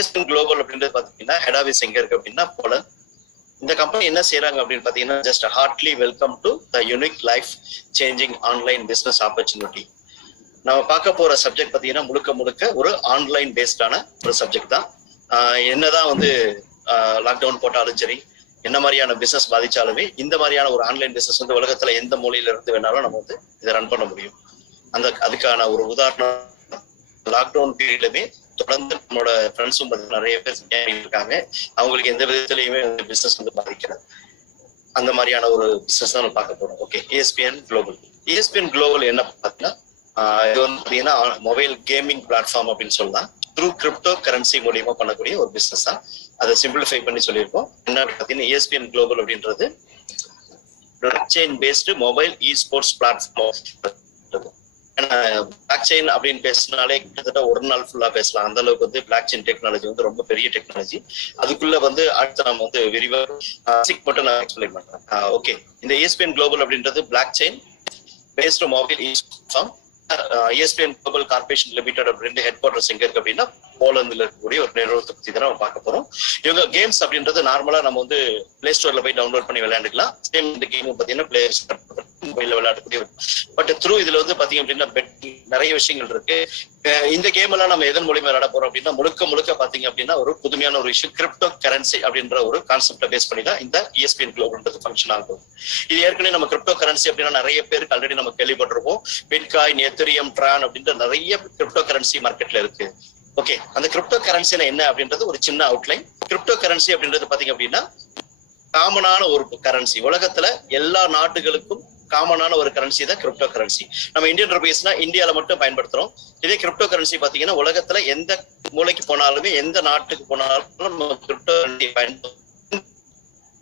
ESPN global அப்படின்றது பாத்தீங்கன்னா head office எங்க இருக்கு அப்படின்னா போலந்து. இந்த கம்பெனி என்ன செய்யறாங்க அப்படின்னு பாத்தீங்கன்னா just heartily welcome to the unique life changing online business opportunity. நம்ம பார்க்க போற சப்ஜெக்ட் பாத்தீங்கன்னா முழுக்க முழுக்க ஒரு ஆன்லைன் பேஸ்டான ஒரு சப்ஜெக்ட் தான். என்னதான் வந்து லாக்டவுன் போட்டாலும் சரி, என்ன மாதிரியான பிசினஸ் பாதிச்சாலுமே இந்த மாதிரியான ஒரு ஆன்லைன் பிசினஸ் வந்து உலகத்துல எந்த மூலையில இருந்து வேணாலும் நம்ம வந்து இதை ரன் பண்ண முடியும். அதுக்கான ஒரு உதாரணம் லாக்டவுன் பீரியட்லுமே தொடர்ந்து நம்மளோட ஃப்ரெண்ட்ஸும் நிறைய பேர் இருக்காங்க. அவங்களுக்கு எந்த விதத்திலையுமே பிசினஸ் வந்து பாதிக்கிறது. அந்த மாதிரியான ஒரு பிசினஸ் தான் நம்ம பார்க்க போறோம். Okay, ESPN global. ESPN global என்ன பார்த்தீங்கன்னா இது வந்து பாத்தீங்கன்னா மொபைல் கேமிங் பிளாட்ஃபார்ம் அப்படின்னு சொல்லலாம். த்ரூ கிரிப்டோ கரன்சி மூலியமா பண்ணக்கூடிய ஒரு பிசினஸ் தான். அதை சிம்பிளிஃபை பண்ணி சொல்லியிருக்கோம். என்ன பார்த்தீங்கன்னா ESPN குளோபல் அப்படின்றது block chain based mobile sports platform. Block chain அப்படின்னு பேசினாலே கிட்டத்தட்ட ஒரு நாள் ஃபுல்லா பேசலாம். அந்த அளவுக்கு வந்து பிளாக் செயின் டெக்னாலஜி வந்து ரொம்ப பெரிய டெக்னாலஜி. அதுக்குள்ள வந்து அடுத்து நம்ம வந்து விரிவா மட்டும் நான் எக்ஸ்பிளைன் பண்றேன். ஓகே, இந்த ESPN குளோபல் அப்படின்றது block chain based mobile platform. ESPN global corporation limited அப்படின்னு ஹெட் குவார்டர்ஸ் எங்க இருக்கு அப்படின்னா போலந்துல இருக்கக்கூடிய ஒரு நிறுவனத்தை பத்தி தான் நம்ம பார்க்க போறோம். இவங்க கேம்ஸ் அப்படின்றது நார்மலா நம்ம வந்து பிளே ஸ்டோர்ல போய் டவுன்லோட் பண்ணி விளையாண்டுக்கலாம். சேம் இந்த கேம் பாத்தீங்கன்னா பிளே மொபைல்ல விளையாடக்கூடிய. பட் த்ரூ இதுல வந்து பாத்தீங்க அப்படின்னா நிறைய விஷயங்கள் இருக்கு. இந்த கேம் எல்லாம் நம்ம எதன் மூலியமா விளையாட போறோம் அப்படின்னா முழுக்க முழுக்க பாத்தீங்க அப்படின்னா ஒரு புதுமையான ஒரு விஷயம் கிரிப்டோ கரன்சி அப்படின்ற ஒரு கான்செப்டை பேஸ் பண்ணி தான் இந்த ESPN குளோபல்ன்றது ஃபங்க்ஷன் ஆகும். இது ஏற்கனவே நம்ம கிரிப்டோ கரன்சி அப்படின்னா நிறைய பேருக்கு ஆல்ரெடி நம்ம கேள்விப்பட்டிருப்போம். பிட்காயின், எத்திரியம், ட்ரான் அப்படின்ற நிறைய கிரிப்டோ கரன்சி மார்க்கெட்ல இருக்கு. ஓகே, அந்த கிரிப்டோ கரன்சில என்ன அப்படின்றது ஒரு சின்ன அவுட்லைன். கிரிப்டோ கரன்சி அப்படின்றது பாத்தீங்க அப்படின்னா காமனான ஒரு கரன்சி. உலகத்துல எல்லா நாட்டுகளுக்கும் காமனான ஒரு கரன்சி தான் கிரிப்டோ கரன்சி. நம்ம இந்தியன் ருபீஸ்னா இந்தியாவில மட்டும் பயன்படுத்துறோம். இதே கிரிப்டோ கரன்சி பாத்தீங்கன்னா உலகத்துல எந்த மூலைக்கு போனாலுமே எந்த நாட்டுக்கு போனாலும் நம்ம கிரிப்டோ கரன்சி பயன்படுத்தும்.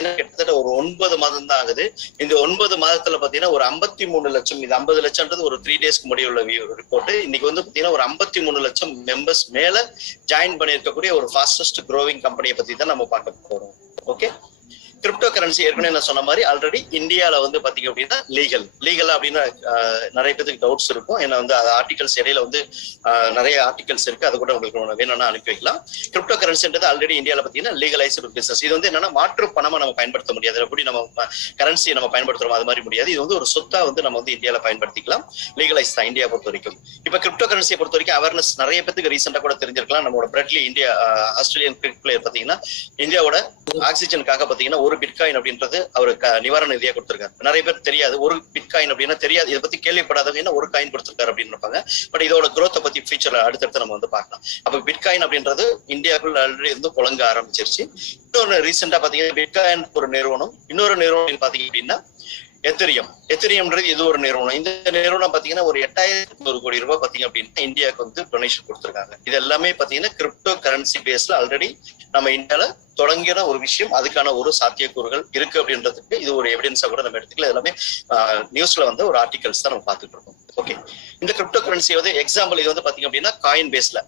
கிட்டத்தட்ட ஒரு 9 மாதம் தான் ஆகுது. இந்த 9 மாதத்துல பாத்தீங்கன்னா ஒரு 53 லட்சம், இது 50 லட்சம்ன்றது ஒரு 3 டேஸ்க்கு முடிவுள்ள ரிப்போர்ட். இன்னைக்கு வந்து பாத்தீங்கன்னா ஒரு 53 லட்சம் மெம்பர்ஸ் மேல ஜாயின் பண்ணிருக்கக்கூடிய ஒரு ஃபாஸ்டஸ்ட் க்ரோவிங் கம்பெனியை பத்தி தான் நம்ம பார்க்க போறோம். ஓகே, கிரிப்டோ கரன்சி ஏற்கனவே நான் சொன்ன மாதிரி ஆல்ரெடி இந்தியாவில வந்து பாத்தீங்க அப்படின்னா லீகல் அப்படின்னு நிறைய பேருக்கு டவுட்ஸ் இருக்கும். ஏன்னா வந்து அது ஆர்டிகல்ஸ் இடையில வந்து நிறைய ஆர்டிகல்ஸ் இருக்கு. அது கூட உங்களுக்கு வேணும்னா அனுப்பி வைக்கலாம். கிரிப்டோ கரன்சின்றது ஆல்ரெடி இந்தியாவில பாத்தீங்கன்னா லீகலைஸ்டு பிசினஸ். இது வந்து என்னன்னா மாற்று பணமா நம்ம பயன்படுத்த முடியாது. எப்படி நம்ம கரன்சியை நம்ம பயன்படுத்துறோம் அது மாதிரி முடியாது. இது வந்து ஒரு சொத்தா வந்து நம்ம வந்து இந்தியாவில பயன்படுத்திக்கலாம். லீகலைஸ் தான் இந்தியா பொறுத்த வரைக்கும். இப்ப கிரிப்டோ கரன்சியை பொறுத்த வரைக்கும் அவேர்னஸ் நிறைய பேருக்கு ரீசெண்டா கூட தெரிஞ்சிருக்கலாம். நம்மளோட Bradley India Australian cricket player பாத்தீங்கன்னா இந்தியாவோட ஆக்சிஜனுக்காக பாத்தீங்கன்னா ஒரு பிட்காயின் அப்படின்றது அவரு நிவாரண நிதியா கொடுத்திருக்காரு. நிறைய பேர் தெரியாது ஒரு பிட்காயின் அப்படின்னா தெரியாது. இதை பத்தி கேள்விப்படாதவங்க ஒரு காயின் கொடுத்திருக்காரு அப்படின்னு இருப்பாங்க. பட் இதோட growth பத்தி ஃபியூச்சர்ல அடுத்தடுத்து நம்ம வந்து பார்க்கலாம். அப்ப பிட்காயின் அப்படின்றது இந்தியாவுக்குள்ள ஆல்ரெடி இருந்து புழங்க ஆரம்பிச்சிருச்சு. இன்னொரு ரீசெண்டா பாத்தீங்கன்னா பிட்காயின் ஒரு நிறுவனம், இன்னொரு நிறுவனம் பாத்தீங்க அப்படின்னா எத்திரியம்ன்றது இது ஒரு நிறுவனம். இந்த நிறுவனம் பாத்தீங்கன்னா ஒரு 8,100 கோடி ரூபாய் பாத்தீங்க அப்படின்னா இந்தியாவுக்கு வந்து டொனேஷன் கொடுத்திருக்காங்க. இது எல்லாமே பாத்தீங்கன்னா கிரிப்டோ கரன்சி பேஸ்ல ஆல்ரெடி நம்ம இந்தியால தொடங்கின ஒரு விஷயம். அதுக்கான ஒரு சாத்தியக்கூறுகள் இருக்கு அப்படின்றதுக்கு இது ஒரு எவிடன்ஸா கூட நம்ம எடுத்துக்கலாம். எல்லாமே நியூஸ்ல வந்து ஒரு ஆர்டிகல்ஸ் தான் நம்ம பார்த்துட்டு இருக்கோம். ஓகே, இந்த கிரிப்டோ கரன்சி வந்து எக்ஸாம்பிள் இது வந்து பாத்தீங்க அப்படின்னா காயின் பேஸ்ல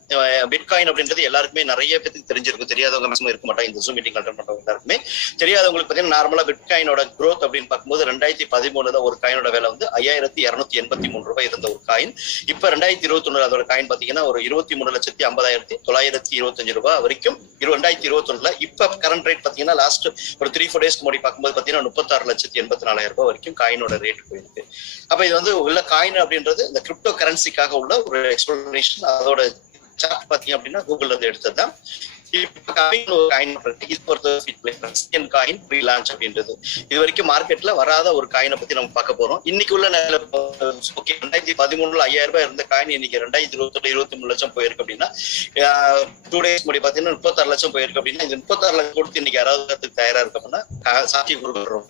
பிட்காயின் அப்படின்றது எல்லாருக்குமே நிறைய பேருக்கு தெரிஞ்சிருக்கும். தெரியாதவங்க மேக்ஸிமம் இருக்க மாட்டாங்க. இந்த ஜூம் மீட்டிங் அட்டெண்ட் பண்றவங்க எல்லாருக்குமே தெரியாதவங்களுக்கு பாத்தீங்கன்னா நார்மலா பிட்காயினோட growth அப்படின்னு பார்க்கும்போது 2013 ஒரு காயினோட விலை வந்து 5,283 ரூபாய் இருந்த ஒரு காயின் இப்ப 2021 அதோட காயின் பாத்தீங்கன்னா ஒரு 23,50,925 ரூபாய் வரைக்கும் 2021 இப்ப கரண்ட் ரேட் பாத்தீங்கன்னா லாஸ்ட் ஒரு 3-4 டேஸ்க்கு முன்னாடி பார்க்கும்போது பாத்தீங்கன்னா 36,84,000 ரூபாய் வரைக்கும் காயினோட ரேட் போயிருக்கு. அப்ப இது வந்து உள்ள காயின் அப்படின்றது இந்த கிரிப்டோ கரன்சிக்காக உள்ள ஒரு எக்ஸ்பிளனேஷன். அதோட சார்ட் பாத்தீங்க அப்படின்னா கூகுள்ல இருந்து எடுத்ததுதான். இது வரைக்கும் மார்க்கெட்ல வராத ஒரு காயினை பத்தி நம்ம பார்க்க போறோம். இன்னைக்கு உள்ள 2013 5,000 இருந்த காயின் இன்னைக்கு 2022 23 லட்சம் போயிருக்கு அப்படின்னா 2 டேஸ் முன்னாடி பாத்தீங்கன்னா 36 லட்சம் போயிருக்கு அப்படின்னா இந்த 36 லட்சம் கொடுத்து இன்னைக்கு யாராவது தயாரா இருக்கு அப்படின்னா சாத்தியம் கொடுக்குறோம்.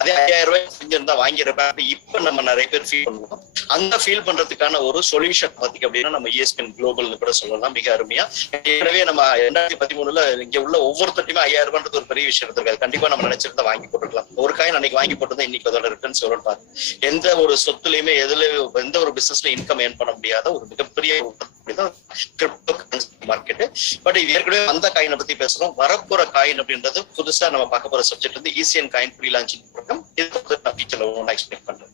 அதே 5,000 ரூபாய் செஞ்சிருந்தா வாங்கியிருப்பேன். இப்ப நம்ம நிறைய பேர் ஃபீல் பண்ணுவோம். அந்த ஃபீல் பண்றதுக்கான ஒரு சொல்யூஷன் பாத்தீங்க அப்படின்னா நம்ம ESPN குளோபல் கூட சொல்லலாம். மிக அருமையா ஏற்கனவே நம்ம 2013 இங்க உள்ள ஒவ்வொருத்தையுமே 5,000 ரூபாய் ஒரு பெரிய விஷயம் இருக்காது. கண்டிப்பா நம்ம நினைச்சிருந்தா வாங்கி போட்டுக்கலாம். ஒரு காயின் அன்னைக்கு வாங்கி போட்டு இன்னைக்கு அதோட ரிட்டர்ன்ஸ் எவ்வளவு பாருங்க. எந்த ஒரு சொத்துலயுமே எந்த ஒரு பிசினஸ்ல இன்கம் ஏர்ன் பண்ண முடியாத ஒரு மிகப்பெரிய கிரிப்டோ கரன்சி மார்க்கெட். பட் இது ஏற்கனவே அந்த காயினை பத்தி பேசுறோம். வரப்போற காயின் அப்படின்றது புதுசா நம்ம பார்க்க போற சப்ஜெக்ட் வந்து ESPN coin pre launching program. இது நான் ஃபீச்சர்ல ஒவ்வொன்றா எக்ஸ்பிளைன் பண்றேன்.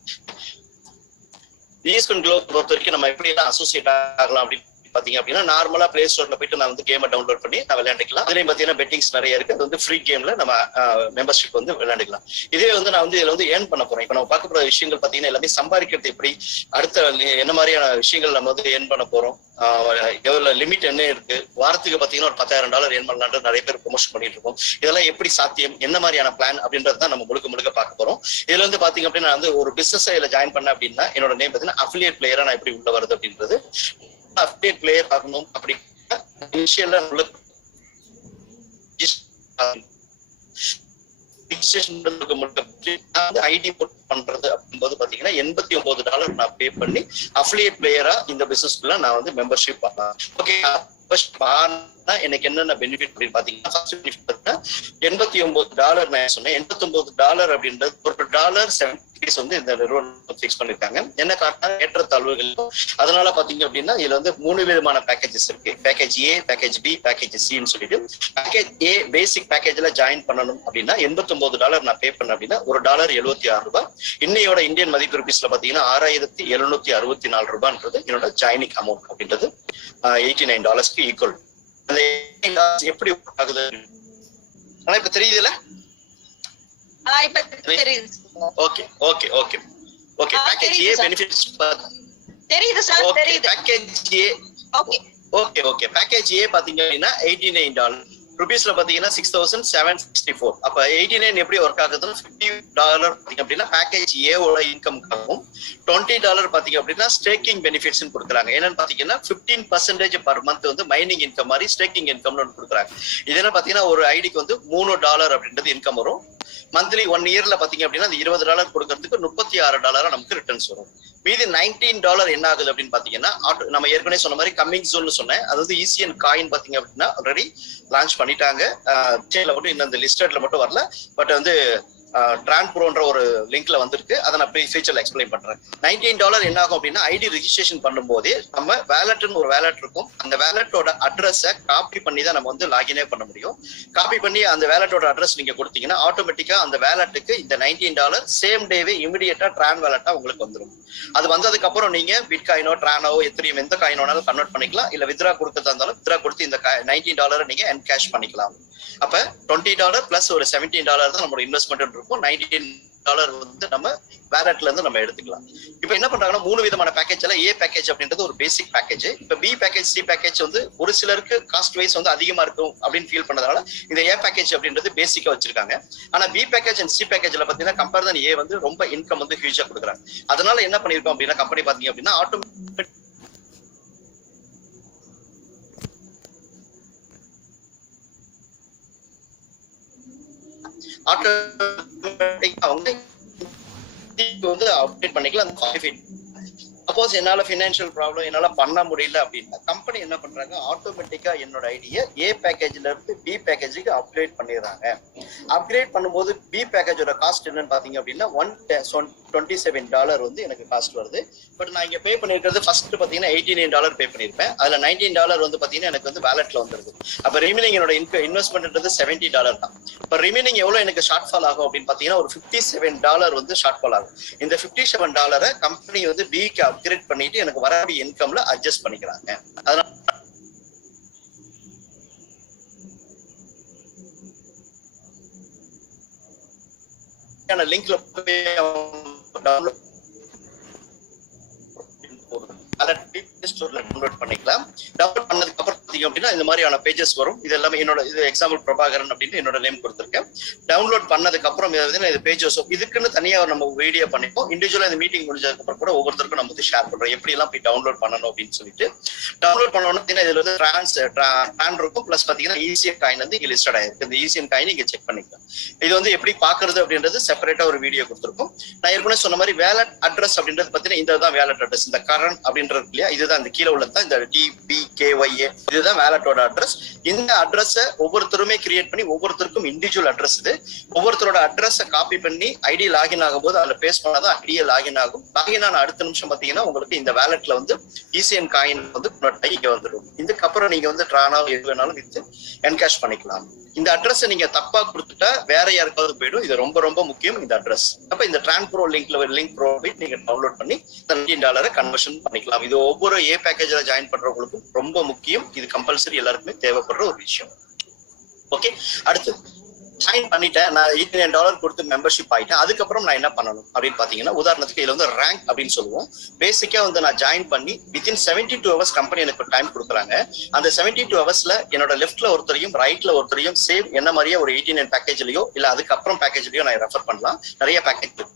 ESPN குளோபல் பொறுத்த வரைக்கும் நம்ம எப்படி எல்லாம் அசோசியேட் ஆகலாம் அப்படின்னு பாத்தீங்க அப்படின்னா நார்மலா பிளே ஸ்டோர்ல போயிட்டு நான் வந்து கேமை டவுன்லோட் பண்ணி நான் விளையாண்டுக்கலாம். அதுலயும் பாத்தீங்கன்னா பெட்டிங்ஸ் நிறைய இருக்கு. அது வந்து ஃப்ரீ கேம்ல நம்ம மெம்பர்ஷிப் வந்து விளையாண்டுக்கலாம். இதே வந்து நான் வந்து இதுல வந்து ஏர்ன் பண்ண போறேன். இப்ப நம்ம பார்க்க போற விஷயங்கள் பாத்தீங்கன்னா எல்லாமே சம்பாதிக்கிறது எப்படி, அடுத்த என்ன மாதிரியான விஷயங்கள் நம்ம வந்து ஏர்ன் பண்ண போறோம், எவ்வளவு லிமிட் என்ன இருக்கு, வாரத்துக்கு பாத்தீங்கன்னா ஒரு $10,000 ஏர்ன் பண்ணலாம்னு நிறைய பேர் ப்ரொமோஷன் பண்ணிட்டு இருக்கோம். இதெல்லாம் எப்படி சாத்தியம், என்ன மாதிரியான பிளான் அப்படின்றது தான் நம்ம முழுக்க பார்க்க போறோம். இதுல வந்து பாத்தீங்க அப்படின்னா நான் வந்து ஒரு பிசினஸ் இதுல ஜாயின் பண்ண அப்படின்னா என்னோட நேம் பாத்தீங்கன்னா அஃபிலியேட் பிளேயரா நான் எப்படி உள்ள வருது அப்படின்றது. அப்டேட் பிளேயர் ஆகணும் அப்படின்னா இனிஷியலா ஐடி பண்றது அப்படின்போது பாத்தீங்கன்னா $89 நான் பே பண்ணி அஃபிலியேட் பிளேயரா இந்த பிசினஸ்க்குள்ள நான் வந்து மெம்பர்ஷிப் பண்ணலாம். ஓகே, எனக்கு என்னென்ன பெனிஃபிட் அப்படின்னு பாத்தீங்கன்னா $89 நான் சொன்னேன். $89 அப்படின்றது ஒரு $70 வந்து இந்த நிறுவனம் பிக்ஸ் பண்ணிருக்காங்க. என்ன காரணம், ஏற்றத்தாழ்வுகள். அதனால பாத்தீங்க அப்படின்னா இதுல வந்து 3 விதமான பேக்கேஜஸ் இருக்கு. பேக்கேஜ் ஏ, பேக்கேஜ் பி, பேக்கேஜ் சின்னு சொல்லிட்டு பேக்கேஜ் ஏ பேசிக் பேக்கேஜ்ல ஜாயின் பண்ணணும் அப்படின்னா $89 நான் பே பண்ண அப்படின்னா ஒரு $76. இன்னையோட இந்தியன் மதிப்பு ருபீஸ்ல பாத்தீங்கன்னா $6,764 என்னோட ஜாயினிங் அமௌண்ட் அப்படின்றது $89 ஈக்குவல். எப்படி ஆகுது ஆனா இப்ப தெரியுதுல? Okay okay okay okay package A benefits தெரியுது சார், தெரியுது. Package A okay okay okay package A பாத்தீங்க அப்படின்னா $89 ருபீஸ்ல பாத்தீங்கன்னா 6,764. அப்ப 89 எப்படி ஒர்க் ஆகுதுன்னா $50 பாத்தீங்க அப்படின்னா பேக்கேஜ் ஏவோட இன்கம்காகவும் $20 பாத்தீங்க அப்படின்னா ஸ்டேக்கிங் பெனிஃபிட்ஸ் கொடுக்குறாங்க. என்னன்னு பாத்தீங்கன்னா 15% பர் மந்த் வந்து மைனிங் இன்கம் மாதிரி ஸ்டேக்கிங் இன்கம்னு ஒன்று கொடுக்குறாங்க. இதெல்லாம் பாத்தீங்கன்னா ஒரு ஐடிக்கு வந்து $3 அப்படின்றது இன்கம் வரும். மந்த்லி 1 இயர்ல பாத்தீங்க அப்படின்னா அந்த $20 கொடுக்கறதுக்கு $36 நமக்கு ரிட்டர்ன்ஸ் வரும். மீதி $19 என்ன ஆகுது அப்படின்னு பாத்தீங்கன்னா நம்ம ஏற்கனவே சொன்ன மாதிரி கம்மிங் ஜோன் சொன்னேன். அதாவது ECN காயின் பாத்தீங்க அப்படின்னா ஆல்ரெடி லான்ச் பண்ணிட்டாங்க. மட்டும் இன்னும் இந்த லிஸ்டட்ல மட்டும் வரல. பட் வந்து டிரான்ஸ்ப்ரோன்ற ஒரு லிங்க்ல வந்திருக்கு. அதை நான் ஃபீச்சர்ல எக்ஸ்பிளைன் பண்றேன். $19 என்ன ஆகும் அப்படின்னா ஐடி ரெஜிஸ்ட்ரேஷன் பண்ணும்போதே நம்ம வேலட்னு ஒரு வேலட் இருக்கும். அந்த வேலட்டோட அட்ரஸை காப்பி பண்ணி தான் நம்ம வந்து லாகினே பண்ண முடியும். காப்பி பண்ணி அந்த வேலட்டோட அட்ரஸ் நீங்க கொடுத்தீங்கன்னா ஆட்டோமேட்டிக்கா அந்த வேலட்டுக்கு இந்த $19 சேம் டேவே இமிடியேட்டா டிரான் வேலட்டா உங்களுக்கு வந்துடும். அது வந்ததுக்கு அப்புறம் நீங்க பிட்காயினோ ட்ரானோ எத்திரியம் எந்த காயினோனாலும் கன்வெர்ட் பண்ணிக்கலாம். இல்ல வித்ரா கொடுக்கறதா இருந்தாலும் வித்ரா கொடுத்து இந்த $19 நீங்க என்கேஷ் பண்ணிக்கலாம். அப்ப $20 பிளஸ் ஒரு $17 தான் நம்மளோட இன்வெஸ்ட்மெண்ட் இருக்கும். $19 வந்து நம்ம வேலட்ல இருந்து நம்ம எடுத்துக்கலாம். இப்ப என்ன பண்றாங்கன்னா 3 விதமான பேக்கேஜ்ல ஏ பேக்கேஜ் அப்படின்றது ஒரு பேசிக் பேக்கேஜ். இப்ப பி பேக்கேஜ், சி பேக்கேஜ் வந்து ஒரு சிலருக்கு காஸ்ட் வைஸ் வந்து அதிகமா இருக்கும் அப்படின்னு ஃபீல் பண்ணதுனால இந்த ஏ பேக்கேஜ் அப்படின்றது பேசிக்கா வச்சிருக்காங்க. ஆனா பி பேக்கேஜ் அண்ட் சி பேக்கேஜ்ல பாத்தீங்கன்னா கம்பேர் தன் ஏ வந்து ரொம்ப இன்கம் வந்து ஹியூஜா கொடுக்குறாங்க. அதனால என்ன பண்ணிருக்கோம் அப்படின்னா கம்பெனி பாத்தீங்க அப்படின்னா ஆட்டோமேட்டிக் வந்து அப்டேட் பண்ணிக்கலாம். சப்போஸ் என்னால பினான்சியல் ப்ராப்ளம் என்னால பண்ண முடியல அப்படின்னா கம்பெனி என்ன பண்றாங்க, ஆட்டோமேட்டிக்கா என்னோட ஐடியை ஏ பேக்கேஜ்ல இருந்து பி பேக்கேஜுக்கு அப்கிரேட் பண்ணிடுறாங்க. அப்கிரேட் பண்ணும்போது பி பேக்கேஜோட காஸ்ட் என்னன்னு பாத்தீங்க அப்படின்னா $127 வந்து எனக்கு காஸ்ட் வருது. பட் நான் இங்க பே பண்ணிருக்கிறது ஃபர்ஸ்ட் பாத்தீங்கன்னா $89 பே பண்ணிருப்பேன். அதுல $19 வந்து பாத்தீங்கன்னா எனக்கு வந்து வேலட்ல வந்துருது. அப்ப ரிமைனிங் என்னோட இன்வெஸ்ட்மெண்ட்ன்றது $70 தான். இப்ப ரிமைனிங் எவ்வளவு எனக்கு ஷார்ட் ஃபால் ஆகும் அப்படின்னு பாத்தீங்கன்னா ஒரு $57 வந்து ஷார்ட் ஃபால் ஆகும். இந்த $57 கம்பெனி வந்து பிக்கு அப்கிரேட் பண்ணிட்டு எனக்கு வரக்கூடிய இன்கம்ல அட்ஜஸ்ட் பண்ணிக்கிறாங்க. அதனால லிங்க்ல டவுன்லோட் டவுன்லோட் பண்ணிக்கலாம். டவுன்லோட் பண்ணதுக்கு அப்புறம் அப்படின்னா இந்த மாதிரியான பேஜஸ் வரும். இது எல்லாமே என்னோட இது எக்ஸாம்பிள் பிரபாகரன் அப்படின்னு என்னோட நேம் கொடுத்திருக்கேன். டவுன்லோட் பண்ணதுக்கு அப்புறம் இது பேஜஸ் இதுக்குன்னு தனியா நம்ம வீடியோ பண்ணிப்போம். இண்டிவிஜுவலா இந்த மீட்டிங் முடிஞ்சதுக்கு அப்புறம் கூட ஒவ்வொருத்தருக்கும் நம்ம வந்து ஷேர் பண்றோம் எப்படி எல்லாம் போய் டவுன்லோட் பண்ணணும் அப்படின்னு சொல்லிட்டு. டவுன்லோட் பண்ணோம்னா இதுல வந்து டிரான் இருக்கும். பிளஸ் பாத்தீங்கன்னா ECN காயின் வந்து இங்க லிஸ்டட் ஆயிருக்கு. இந்த ECN காயின் இங்க செக் பண்ணிக்கலாம். இது வந்து எப்படி பாக்குறது அப்படின்றது செப்பரேட்டா ஒரு வீடியோ கொடுத்திருக்கும். நான் ஏற்கனவே சொன்ன மாதிரி வேலட் அட்ரஸ் அப்படின்றது பாத்தீங்கன்னா இதுதான் வேலட் அட்ரஸ். இந்த கரண்ட் அப்படின்றது இல்லையா, இதுதான் இந்த கீழே உள்ளதான் இந்த DBKYA இதுதான் வேலட்டோட அட்ரஸ். இந்த அட்ரஸை ஒவ்வொருத்தருமே கிரியேட் பண்ணி ஒவ்வொருத்தருக்கும் இண்டிவிஜுவல் அட்ரஸ் இது. ஒவ்வொருத்தரோட அட்ரஸை காப்பி பண்ணி ஐடி லாகின் ஆகும் போது அதுல பேஸ்ட் பண்ணாதான் ஐடியா லாகின் ஆகும். லாகின் ஆன அடுத்த நிமிஷம் பாத்தீங்கன்னா உங்களுக்கு இந்த வேலட்ல வந்து ECN காயின் வந்து இங்க வந்துடும். இதுக்கப்புறம் நீங்க வந்து ட்ரானா எது வேணாலும் வித்து என்கேஷ் பண்ணிக்கலாம். இந்த அட்ரஸ் நீங்க தப்பா கொடுத்துட்டா வேற யாருக்காவது போயிடும். இது ரொம்ப ரொம்ப முக்கியம் இந்த அட்ரஸ். அப்ப இந்த டிரான்ஸ்ப்ரோ லிங்க்ல லிங்க் ப்ரோவைட் நீங்க டவுன்லோட் பண்ணி $19 கன்வர்ஷன் பண்ணிக்கலாம். இது ஒவ்வொரு ஏ பேக்கேஜ்ல ஜாயின் பண்றவங்களுக்கும் ரொம்ப முக்கியம். இது கம்பல்சரி எல்லாருக்குமே தேவைப்படுற ஒரு விஷயம். ஓகே, அடுத்து ஜாயின் பண்ணிட்டேன், நான் $89 கொடுத்து மெம்பர்ஷிப் ஆயிட்டேன். அதுக்கப்புறம் நான் என்ன பண்ணணும் அப்படின்னு பாத்தீங்கன்னா, உதாரணத்துக்கு இதுல வந்து ரேங்க் அப்படின்னு சொல்லுவோம். பேசிக்கா வந்து நான் ஜாயின் பண்ணி வித்தின் 72 hours கம்பெனி எனக்கு டைம் கொடுக்குறாங்க. அந்த 72 hours என்னோட லெஃப்ட்ல ஒருத்தரையும் ரைட்ல ஒருத்தரையும் சேம் என்ன மாதிரியே ஒரு 89 பேக்கேஜ்லயோ இல்ல அதுக்கப்புறம் பேக்கேஜ்லயோ நான் ரெஃபர் பண்ணலாம். நிறைய பேக்கேஜ் இருக்கு.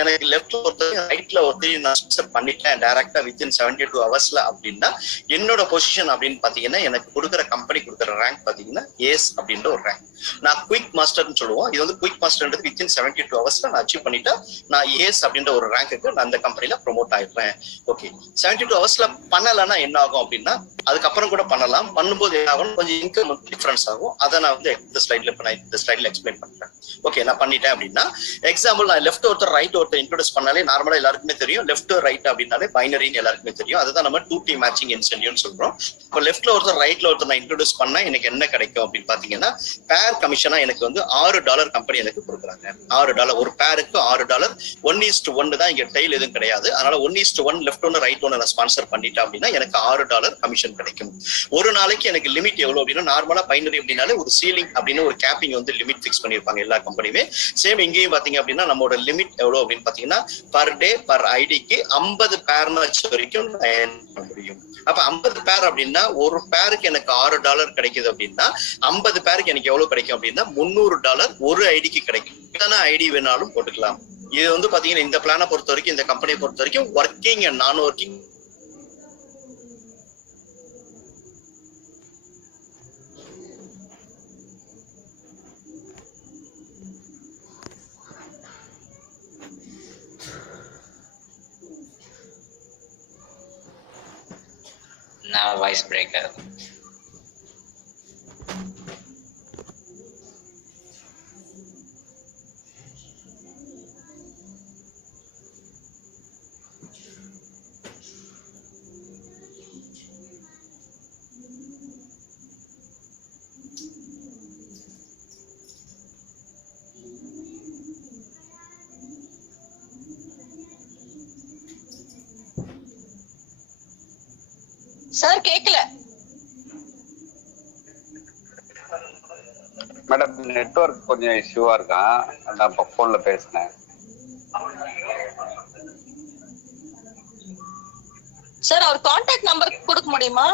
எனக்கு லெஃப்ட்ல ஒருத்தரையும் ரைட்ல ஒருத்தரையும் நான் ஸ்பெஷல் பண்ணிட்டேன் டைரக்டா வித்தின் 72 hours அப்படின்னா என்னோட பொசிஷன் அப்படின்னு பாத்தீங்கன்னா, எனக்கு கொடுக்குற கம்பெனி கொடுக்குற ரேங்க் பாத்தீங்கன்னா ஏஸ் அப்படின்ற ஒரு ரேங்க். நான் குயிக் மாஸ்டர்னு சொல்லுவோம். இது வந்து குயிக் மாஸ்டர்ன்றது வித்தின் 72 hours நான் அச்சீவ் பண்ணிட்டா நான் ஏஸ் அப்படின்ற ஒரு ரேங்க்கு நான் அந்த கம்பெனில ப்ரொமோட் ஆயிடுறேன். ஓகே, 72 hours பண்ணலன்னா என்ன ஆகும் அப்படின்னா, அதுக்கப்புறம் கூட பண்ணலாம். பண்ணும்போது என்ன ஆகும், கொஞ்சம் இன்கம் டிஃபரன்ஸ் ஆகும். அதை நான் வந்து இந்த ஸ்லைட்ல எக்ஸ்பிளைன் பண்றேன். ஓகே, நான் பண்ணிட்டேன் அப்படின்னா எக்ஸாம்பிள் நான் லெஃப்ட் ஒருத்தர் ரைட் ஒருத்தர் இன்ட்ரோடியூஸ் பண்ணாலே நார்மலா எல்லாருக்குமே தெரியும். லெஃப்ட் ரைட் அப்படின்னாலே பைனரின்னு எல்லாருக்குமே தெரியும். அதுதான் நம்ம 2T மேட்சிங் இன்சென்டிவ்னு சொல்றோம். இப்போ லெஃப்ட்ல ஒருத்தர் ரைட்ல ஒருத்தர் நான் இன்ட்ரோடியூஸ் பண்ணா எனக்கு என்ன கிடைக்கும் அப்படின்னு பாத்தீங்கன்னா, பேர் கமிஷனா எனக்கு வந்து $6 கம்பெனி எனக்கு கொடுக்குறாங்க. $6 ஒரு பேருக்கு $6. 1:1 தான் இங்க டெய்ல் எதுவும் கிடையாது. அதனால 1:1 லெஃப்ட் ஒன்னு ரைட் ஒன்னு நான் ஸ்பான்சர் பண்ணிட்டேன் அப்படின்னா எனக்கு $6 கமிஷன் கிடைக்கும். ஒரு நாளைக்கு எனக்கு லிமிட் எவ்வளவு அப்படின்னா, நார்மலா பைனரி அப்படின்னாலே ஒரு சீலிங் அப்படின்னு ஒரு கேப்பிங் வந்து லிமிட் ஃபிக்ஸ் பண்ணிருப்பாங்க எல்லா கம்பெனியுமே. சேம் இங்கேயும் பாத்தீங்க அப்படின்னா நம்மளோட லிமிட் எவ்வளவு அப்படின்னு பாத்தீங்கன்னா, பர் டே பர் ஐடிக்கு 50 பேர் வரைக்கும் பண்ண முடியும். அப்ப 50 பேர் அப்படின்னா ஒரு பேருக்கு எனக்கு $6 கிடைக்குது அப்படின்னா 50 பேருக்கு எனக்கு எவ்வளவு கிடைக்கும் அப்படின்னா $300 ஒரு ஐடிக்கு கிடைக்கும். எத்தனை ஐடி வேணாலும் போட்டுக்கலாம். இது வந்து பாத்தீங்கன்னா இந்த பிளானை பொறுத்த வரைக்கும், இந்த கம்பெனியை பொறுத்த வரைக்கும் ஒர்க்கிங் அண்ட் நான் working Now voice breaker. Sir கேக்கல மேடம். நெட்வொர்க் கொஞ்சம் இஷ்யூவா இருக்கான், நான் இப்போ போன்ல பேசினேன். சார் அவர் கான்டாக்ட் நம்பர் கொடுக்க முடியுமா?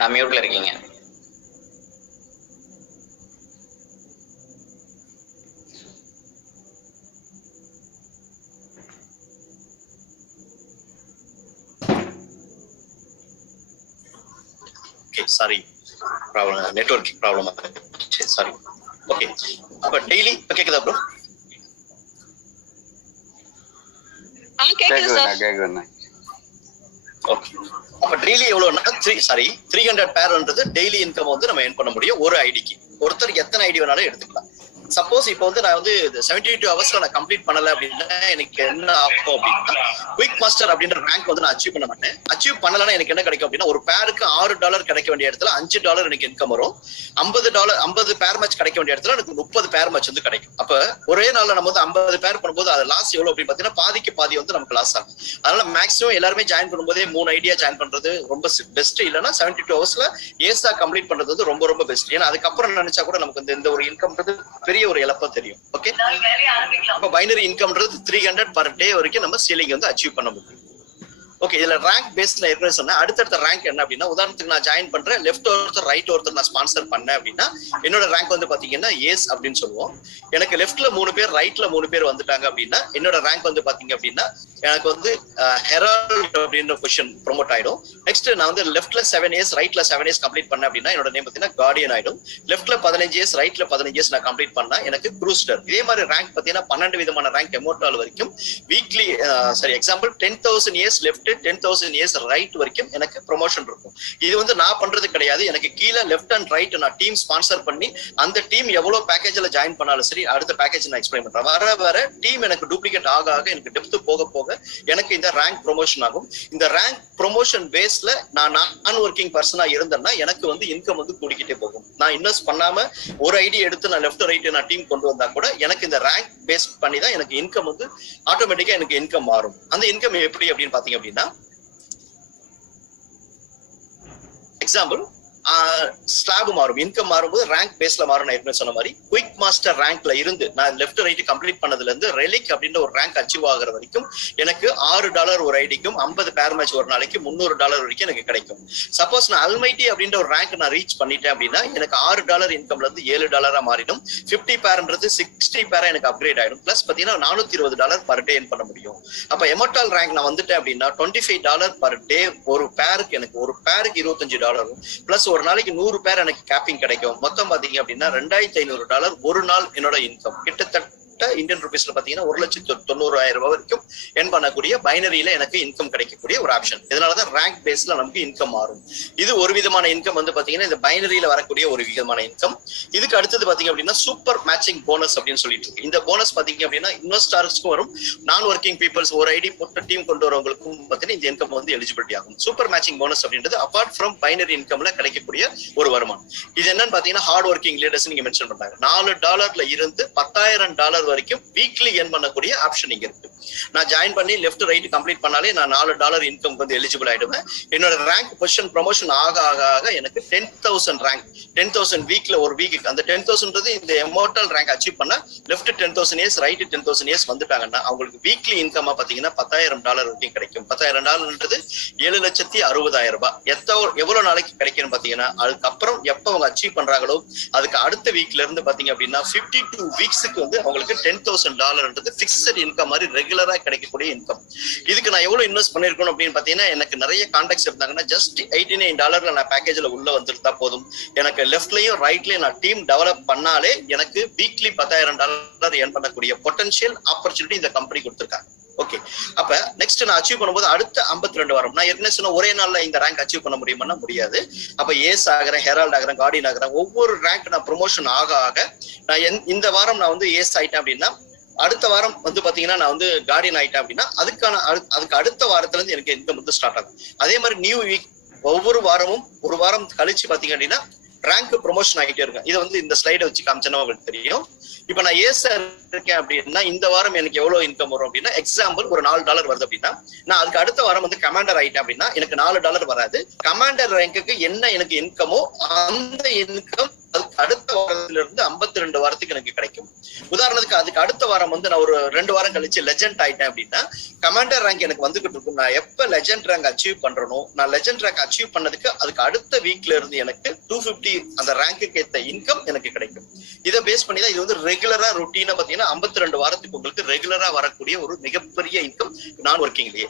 நான் மியூட்ல இருக்கீங்க. Okay sorry, problem network problem. Sorry. Okay, அப்ப டெய்லி கேக்குதா ப்ரோ? கேக்குது சார். கேக்குதுண்ணா. ஓகே, அப்ப டெய்லி எவ்வளவுன்னா 300 பேர்ன்றது டெய்லி இன்கம் வந்து நம்ம earn பண்ண முடியும் ஒரு ஐடிக்கு. ஒருத்தருக்கு எத்தனை ஐடி வேணாலும் எடுத்துக்கலாம். சப்போஸ் இப்போ வந்து நான் வந்து 72 ஹவர்ஸ்ல நான் கம்ப்ளீட் பண்ணல அப்படின்னா எனக்கு என்ன ஆகும் அப்படின்னா, குயிக் மாஸ்டர் அப்படின்ற ரேங்க் வந்து நான் அச்சீவ் பண்ண மாட்டேன். அச்சீவ் பண்ணலன்னா எனக்கு என்ன கிடைக்கும் அப்படின்னா, ஒரு பேருக்கு $6 கிடைக்க வேண்டிய இடத்துல $5 எனக்கு இன்கம் வரும். $50 பேர் மேட்ச் கிடைக்க வேண்டிய இடத்துல எனக்கு 30 பேர் மேட்ச் வந்து கிடைக்கும். அப்ப ஒரே நாள்ல நம்ம வந்து 50 பேர் பண்ணும்போது அது லாஸ் எவ்வளவு அப்படின்னு பாத்தீங்கன்னா பாதிக்கு பாதி வந்து நமக்கு லாஸ் ஆகும். அதனால மேக்ஸிமம் எல்லாருமே ஜாயின் பண்ணும்போதே 3 ஐடியா ஜாயின் பண்றது ரொம்ப பெஸ்ட். இல்லைன்னா 72 ஹவர்ஸ்ல ஏசா கம்ப்ளீட் பண்றது வந்து ரொம்ப ரொம்ப பெஸ்ட். ஏன்னா அதுக்கப்புறம் நினைச்சா கூட நமக்கு இந்த ஒரு இன்கம்ன்றது பெரிய ஒரு இழப்பா தெரியும். ஓகே, அப்ப பைனரி இன்கம்ன்றது 300 பர் டே வரைக்கும் நம்ம சீலிங் வந்து அச்சீவ் பண்ண முடியும். ஓகே, இதுல ரேங்க் பேஸ்ட்ல ஏற்கனவே சொன்னா அடுத்தடுத்த ரேங்க் என்ன அப்படின்னா, உதாரணத்துக்கு நான் ஜாயின் பண்றேன், லெஃப்ட் ஒருத்தர் ரைட் ஒருத்தர் நான் ஸ்பான்சர் பண்ணேன் அப்படின்னா என்னோட ரேங்க் வந்து பாத்தீங்கன்னா ஏஸ் அப்படின்னு சொல்லுவோம். எனக்கு லெஃப்ட்ல 3 பேர் ரைட்ல 3 பேர் வந்துட்டாங்க அப்படின்னா என்னோட ரேங்க் வந்து பாத்தீங்க அப்படின்னா எனக்கு வந்து ஹெரால்ட் அப்படின்ற பொசிஷன் ப்ரொமோட் ஆயிடும். நெக்ஸ்ட் நான் வந்து லெஃப்ட்ல 7 இயர்ஸ் ரைட்ல 7 இயர்ஸ் கம்ப்ளீட் பண்ணேன் அப்படின்னா என்னோட நேம் பாத்தீங்கன்னா கார்டியன் ஆயிடும். லெஃப்ட்ல 15 இயர்ஸ் ரைட்ல 15 இயர்ஸ் நான் கம்ப்ளீட் பண்ணா எனக்கு க்ரூஸ்டர். இதே மாதிரி ரேங்க் பாத்தீங்கன்னா 12 விதமான ரேங்க் எமோட்டால் வரைக்கும் weekly example 10,000 years left 10,000 years right வரைக்கும் எனக்கு ப்ரொமோஷன் இருக்கும். இது வந்து நான் பண்றது கிடையாது. எனக்கு கீழே லெஃப்ட் அண்ட் ரைட் நான் டீம் ஸ்பான்சர் பண்ணி அந்த டீம் எவ்வளவு பேக்கேஜ்ல ஜாயின் பண்ணாலும் சரி, அடுத்த பேக்கேஜ் நான் எக்ஸ்பிளைன் பண்றேன். வர டீம் எனக்கு டூப்ளிகேட் ஆக எனக்கு டெப்த் போக போக எனக்கு இந்த ரேங்க் ப்ரொமோஷன் ஆகும். இந்த ரேங்க் ப்ரொமோஷன் பேஸ்ல நான் ஒர்க்கிங் பர்சனா இருந்தேன்னா எனக்கு வந்து இன்கம் வந்து கூடிக்கிட்டே போகும். நான் இன்வெஸ்ட் பண்ணாம ஒரு ஐடி எடுத்து நான் லெஃப்ட் ரைட் நான் டீம் கொண்டு வந்தா கூட எனக்கு இந்த ரேங்க் பேஸ் பண்ணி தான் எனக்கு இன்கம் வந்து ஆட்டோமேட்டிக்கா எனக்கு இன்கம் மாறும். அந்த இன்கம் எப்படி அப்படின்னு பாத்தீங்க அப்படின்னா, எக்ஸாம்பிள் ஸ்லாப் மாறும், இன்கம் மாறும்போது ரேங்க் பேஸ்ல மாறும். நான் ஏற்கனவே சொன்ன மாதிரி குயிக் மாஸ்டர் ரேங்க்ல இருந்து நான் லெஃப்ட் ரைட் கம்ப்ளீட் பண்ணதுல இருந்து ரெலிக் அப்படின்ற ஒரு ரேங்க் அச்சீவ் ஆகிற வரைக்கும் எனக்கு $6 ஒரு ஐடிக்கும் 50 பேர் மேட்ச் ஒரு நாளைக்கு $300 வரைக்கும் எனக்கு கிடைக்கும். சப்போஸ் நான் அல்மைட்டி அப்படின்ற ஒரு ரேங்க் நான் ரீச் பண்ணிட்டேன் அப்படின்னா எனக்கு $6 இன்கம்ல இருந்து $7 மாறிடும். 50 பேர்ன்றது 60 பேரா எனக்கு அப்கிரேட் ஆயிடும். பிளஸ் பாத்தீங்கன்னா $420 பர் டே பண்ண முடியும். அப்ப எமோட்டால் ரேங்க் நான் வந்துட்டேன் அப்படின்னா $25 பர் டே ஒரு பேருக்கு, எனக்கு ஒரு பேருக்கு $25 பிளஸ் ஒரு நாளைக்கு 100 பேர் எனக்கு கேப்பிங் கிடைக்கும். மொத்தம் பாத்தீங்க அப்படின்னா $2,500 ஒரு நாள் என்னோட இன்கம். கிட்டத்தட்ட இந்தியன் ருபீஸ்ல பாத்தீங்கன்னா 1,90,000 வரைக்கும் என் பண்ணக்கூடிய பைனரியில எனக்கு இன்கம் கிடைக்கக்கூடிய ஒரு ஆப்ஷன். இதனாலதான் ரேங்க் பேஸ்ல நமக்கு இன்கம் மாறும். இது ஒரு விதமான இன்கம் வந்து பாத்தீங்கன்னா இந்த பைனரியில வரக்கூடிய ஒரு விதமான இன்கம். இதுக்கு அடுத்தது பாத்தீங்க அப்படின்னா சூப்பர் மேட்சிங் போனஸ் அப்படின்னு சொல்லிட்டு இருக்கு. இந்த போனஸ் பாத்தீங்க அப்படின்னா இன்வெஸ்டர்ஸ்க்கும் வரும், நான் ஒர்க்கிங் பீப்புள்ஸ் ஒரு ஐடி போட்டு டீம் கொண்டு வரவங்களுக்கும் பாத்தீங்கன்னா இந்த இன்கம் வந்து எலிஜிபிலிட்டி ஆகும். சூப்பர் மேட்சிங் போனஸ் அப்படின்றது அபார்ட் ஃப்ரம் பைனரி இன்கம்ல கிடைக்கக்கூடிய ஒரு வருமானம். இது என்னன்னு பாத்தீங்கன்னா ஹார்ட் ஒர்க்கிங் லீடர்ஸ் நீங்க மென்ஷன் பண்றாங்க. $4 இருந்து $10,000 வரைக்கும் வீக்லி எர்ன் பண்ணக்கூடிய ஆப்ஷன் இங்க இருக்கு. நான் ஜாயின் பண்ணி லெஃப்ட் ரைட் கம்ப்ளீட் பண்ணாலே நான் $4 இன்கம் வந்து எலிஜிபிள் ஆயிடுவேன். என்னோட ரேங்க் பொசிஷன் ப்ரமோஷன் ஆக எனக்கு 10,000 ரேங்க் 10,000 வீக்ல ஒரு வீக்கு அந்த 10,000 இந்த எமோட்டல் ரேங்க் அச்சீவ் பண்ண லெஃப்ட் 10,000 இயர்ஸ் ரைட் 10,000 இயர்ஸ் வந்துட்டாங்கன்னா அவங்களுக்கு வீக்லி இன்கமா பாத்தீங்கன்னா $10,000 வரைக்கும் கிடைக்கும். $10,000 7,60,000. எவ்வளவு நாளைக்கு கிடைக்கும் பாத்தீங்கன்னா அதுக்கப்புறம் எப்ப அவங்க அச்சீவ் பண்றாங்களோ அதுக்கு அடுத்த வீக்ல இருந்து பாத்தீங்க அப்படின்னா 52 வீக்ஸுக்கு வந்து அவங்களுக்கு $10,000 பிக்ஸ்ட் இன்கம் மாதிரி ரெகுலரா கிடைக்கக்கூடிய இன்கம். இதுக்கு நான் எவ்வளவு இன்வெஸ்ட் பண்ணிருக்கணும் அப்படின்னு பாத்தீங்கன்னா எனக்கு நிறைய கான்டாக்ட்ஸ் இருந்தாங்கன்னா ஜஸ்ட் $89 நான் பேக்கேஜ்ல உள்ள வந்துருந்தா போதும். எனக்கு லெஃப்ட்லயும் ரைட்லயும் நான் டீம் டெவலப் பண்ணாலே எனக்கு வீக்லி $10,000 ஏர்ன் பண்ணக்கூடிய பொட்டன்ஷியல் ஆப்பர்ச்சுனிட்டி இந்த கம்பெனி கொடுத்திருக்காங்க. ஓகே, அப்ப நெக்ஸ்ட் நான் அச்சீவ் பண்ணும்போது அடுத்த 52 வாரம் நான் ஏற்கனவே சொன்ன ஒரே நாள்ல இந்த ரேங்க் அச்சீவ் பண்ண முடியுமா? முடியாது. அப்ப ஏஸ் ஆகிறேன், ஹெரால்ட் ஆகிறேன், கார்டியன் ஆகிறேன். ஒவ்வொரு ரேங்க் நான் ப்ரொமோஷன் ஆக நான் இந்த வாரம் நான் வந்து ஏஸ் ஆயிட்டேன் அப்படின்னா அடுத்த வாரம் வந்து பாத்தீங்கன்னா நான் வந்து கார்டியன் ஆயிட்டேன் அப்படின்னா அதுக்கு அடுத்த வாரத்துல இருந்து எனக்கு இன்கம் வந்து ஸ்டார்ட் ஆகும். அதே மாதிரி நியூ வீக் ஒவ்வொரு வாரமும் ஒரு வாரம் கழிச்சு பாத்தீங்க அப்படின்னா ரேங்க் ப்ரொமோஷன் ஆகிட்டே இருக்கும். இதை வந்து இந்த ஸ்லைடை வச்சு காமிச்சேன்னா உங்களுக்கு தெரியும். இப்ப நான் ஏஸ் இருக்கேன் அப்படின்னா இந்த வாரம் எனக்கு எவ்வளவு இன்கம் வரும் அப்படின்னா எக்ஸாம்பிள் ஒரு $4 வருது அப்படின்னா நான் அதுக்கு அடுத்த வாரம் வந்து கமாண்டர் ஆயிட்டேன் அப்படின்னா எனக்கு $4 வராது. கமாண்டர் ரேங்க்கு என்ன எனக்கு இன்கமோ அந்த இன்கம் அதுக்கு அடுத்த வாரத்துல இருந்து 52 வாரத்துக்கு எனக்கு கிடைக்கும். உதாரணத்துக்கு அதுக்கு அடுத்த வாரம் வந்து நான் ஒரு 2 வாரம் கழிச்சு லெஜெண்ட் ஆயிட்டேன் அப்படின்னா கமாண்டர் ரேங்க் எனக்கு வந்துகிட்டு இருக்கும். நான் எப்ப லெஜெண்ட் ரேங்க் அச்சீவ் பண்றனோ, நான் லெஜெண்ட் ரேங்க் அச்சீவ் பண்ணதுக்கு அதுக்கு அடுத்த வீக்ல இருந்து எனக்கு 250 அந்த ரேங்க்கு ஏத்த இன்கம் எனக்கு கிடைக்கும். இதை பேஸ் பண்ணி தான் இது வந்து ரெகுலரா ரொட்டீனா பாத்தீங்கன்னா 52 வாரத்துக்கு உங்களுக்கு ரெகுலரா வரக்கூடிய ஒரு மிகப்பெரிய இன்கம் நான் ஒர்க்கிங்லயே.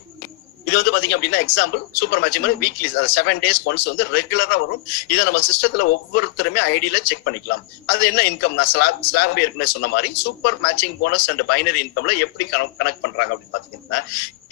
இது வந்து பாத்தீங்க அப்படின்னா எக்ஸாம்பிள் சூப்பர் மேட்சிங் மாதிரி வீக்லி 7 days ஒன்ஸ் வந்து ரெகுலரா வரும். இதை நம்ம சிஸ்டத்துல ஒவ்வொருத்தருமே ஐடியில செக் பண்ணிக்கலாம். அது என்ன இன்கம் நான் ஸ்லாப் ஏற்கனவே சொன்ன மாதிரி super matching bonus and binary இன்கம்ல எப்படி கனெக்ட் பண்றாங்க அப்படின்னு பாத்தீங்கன்னா,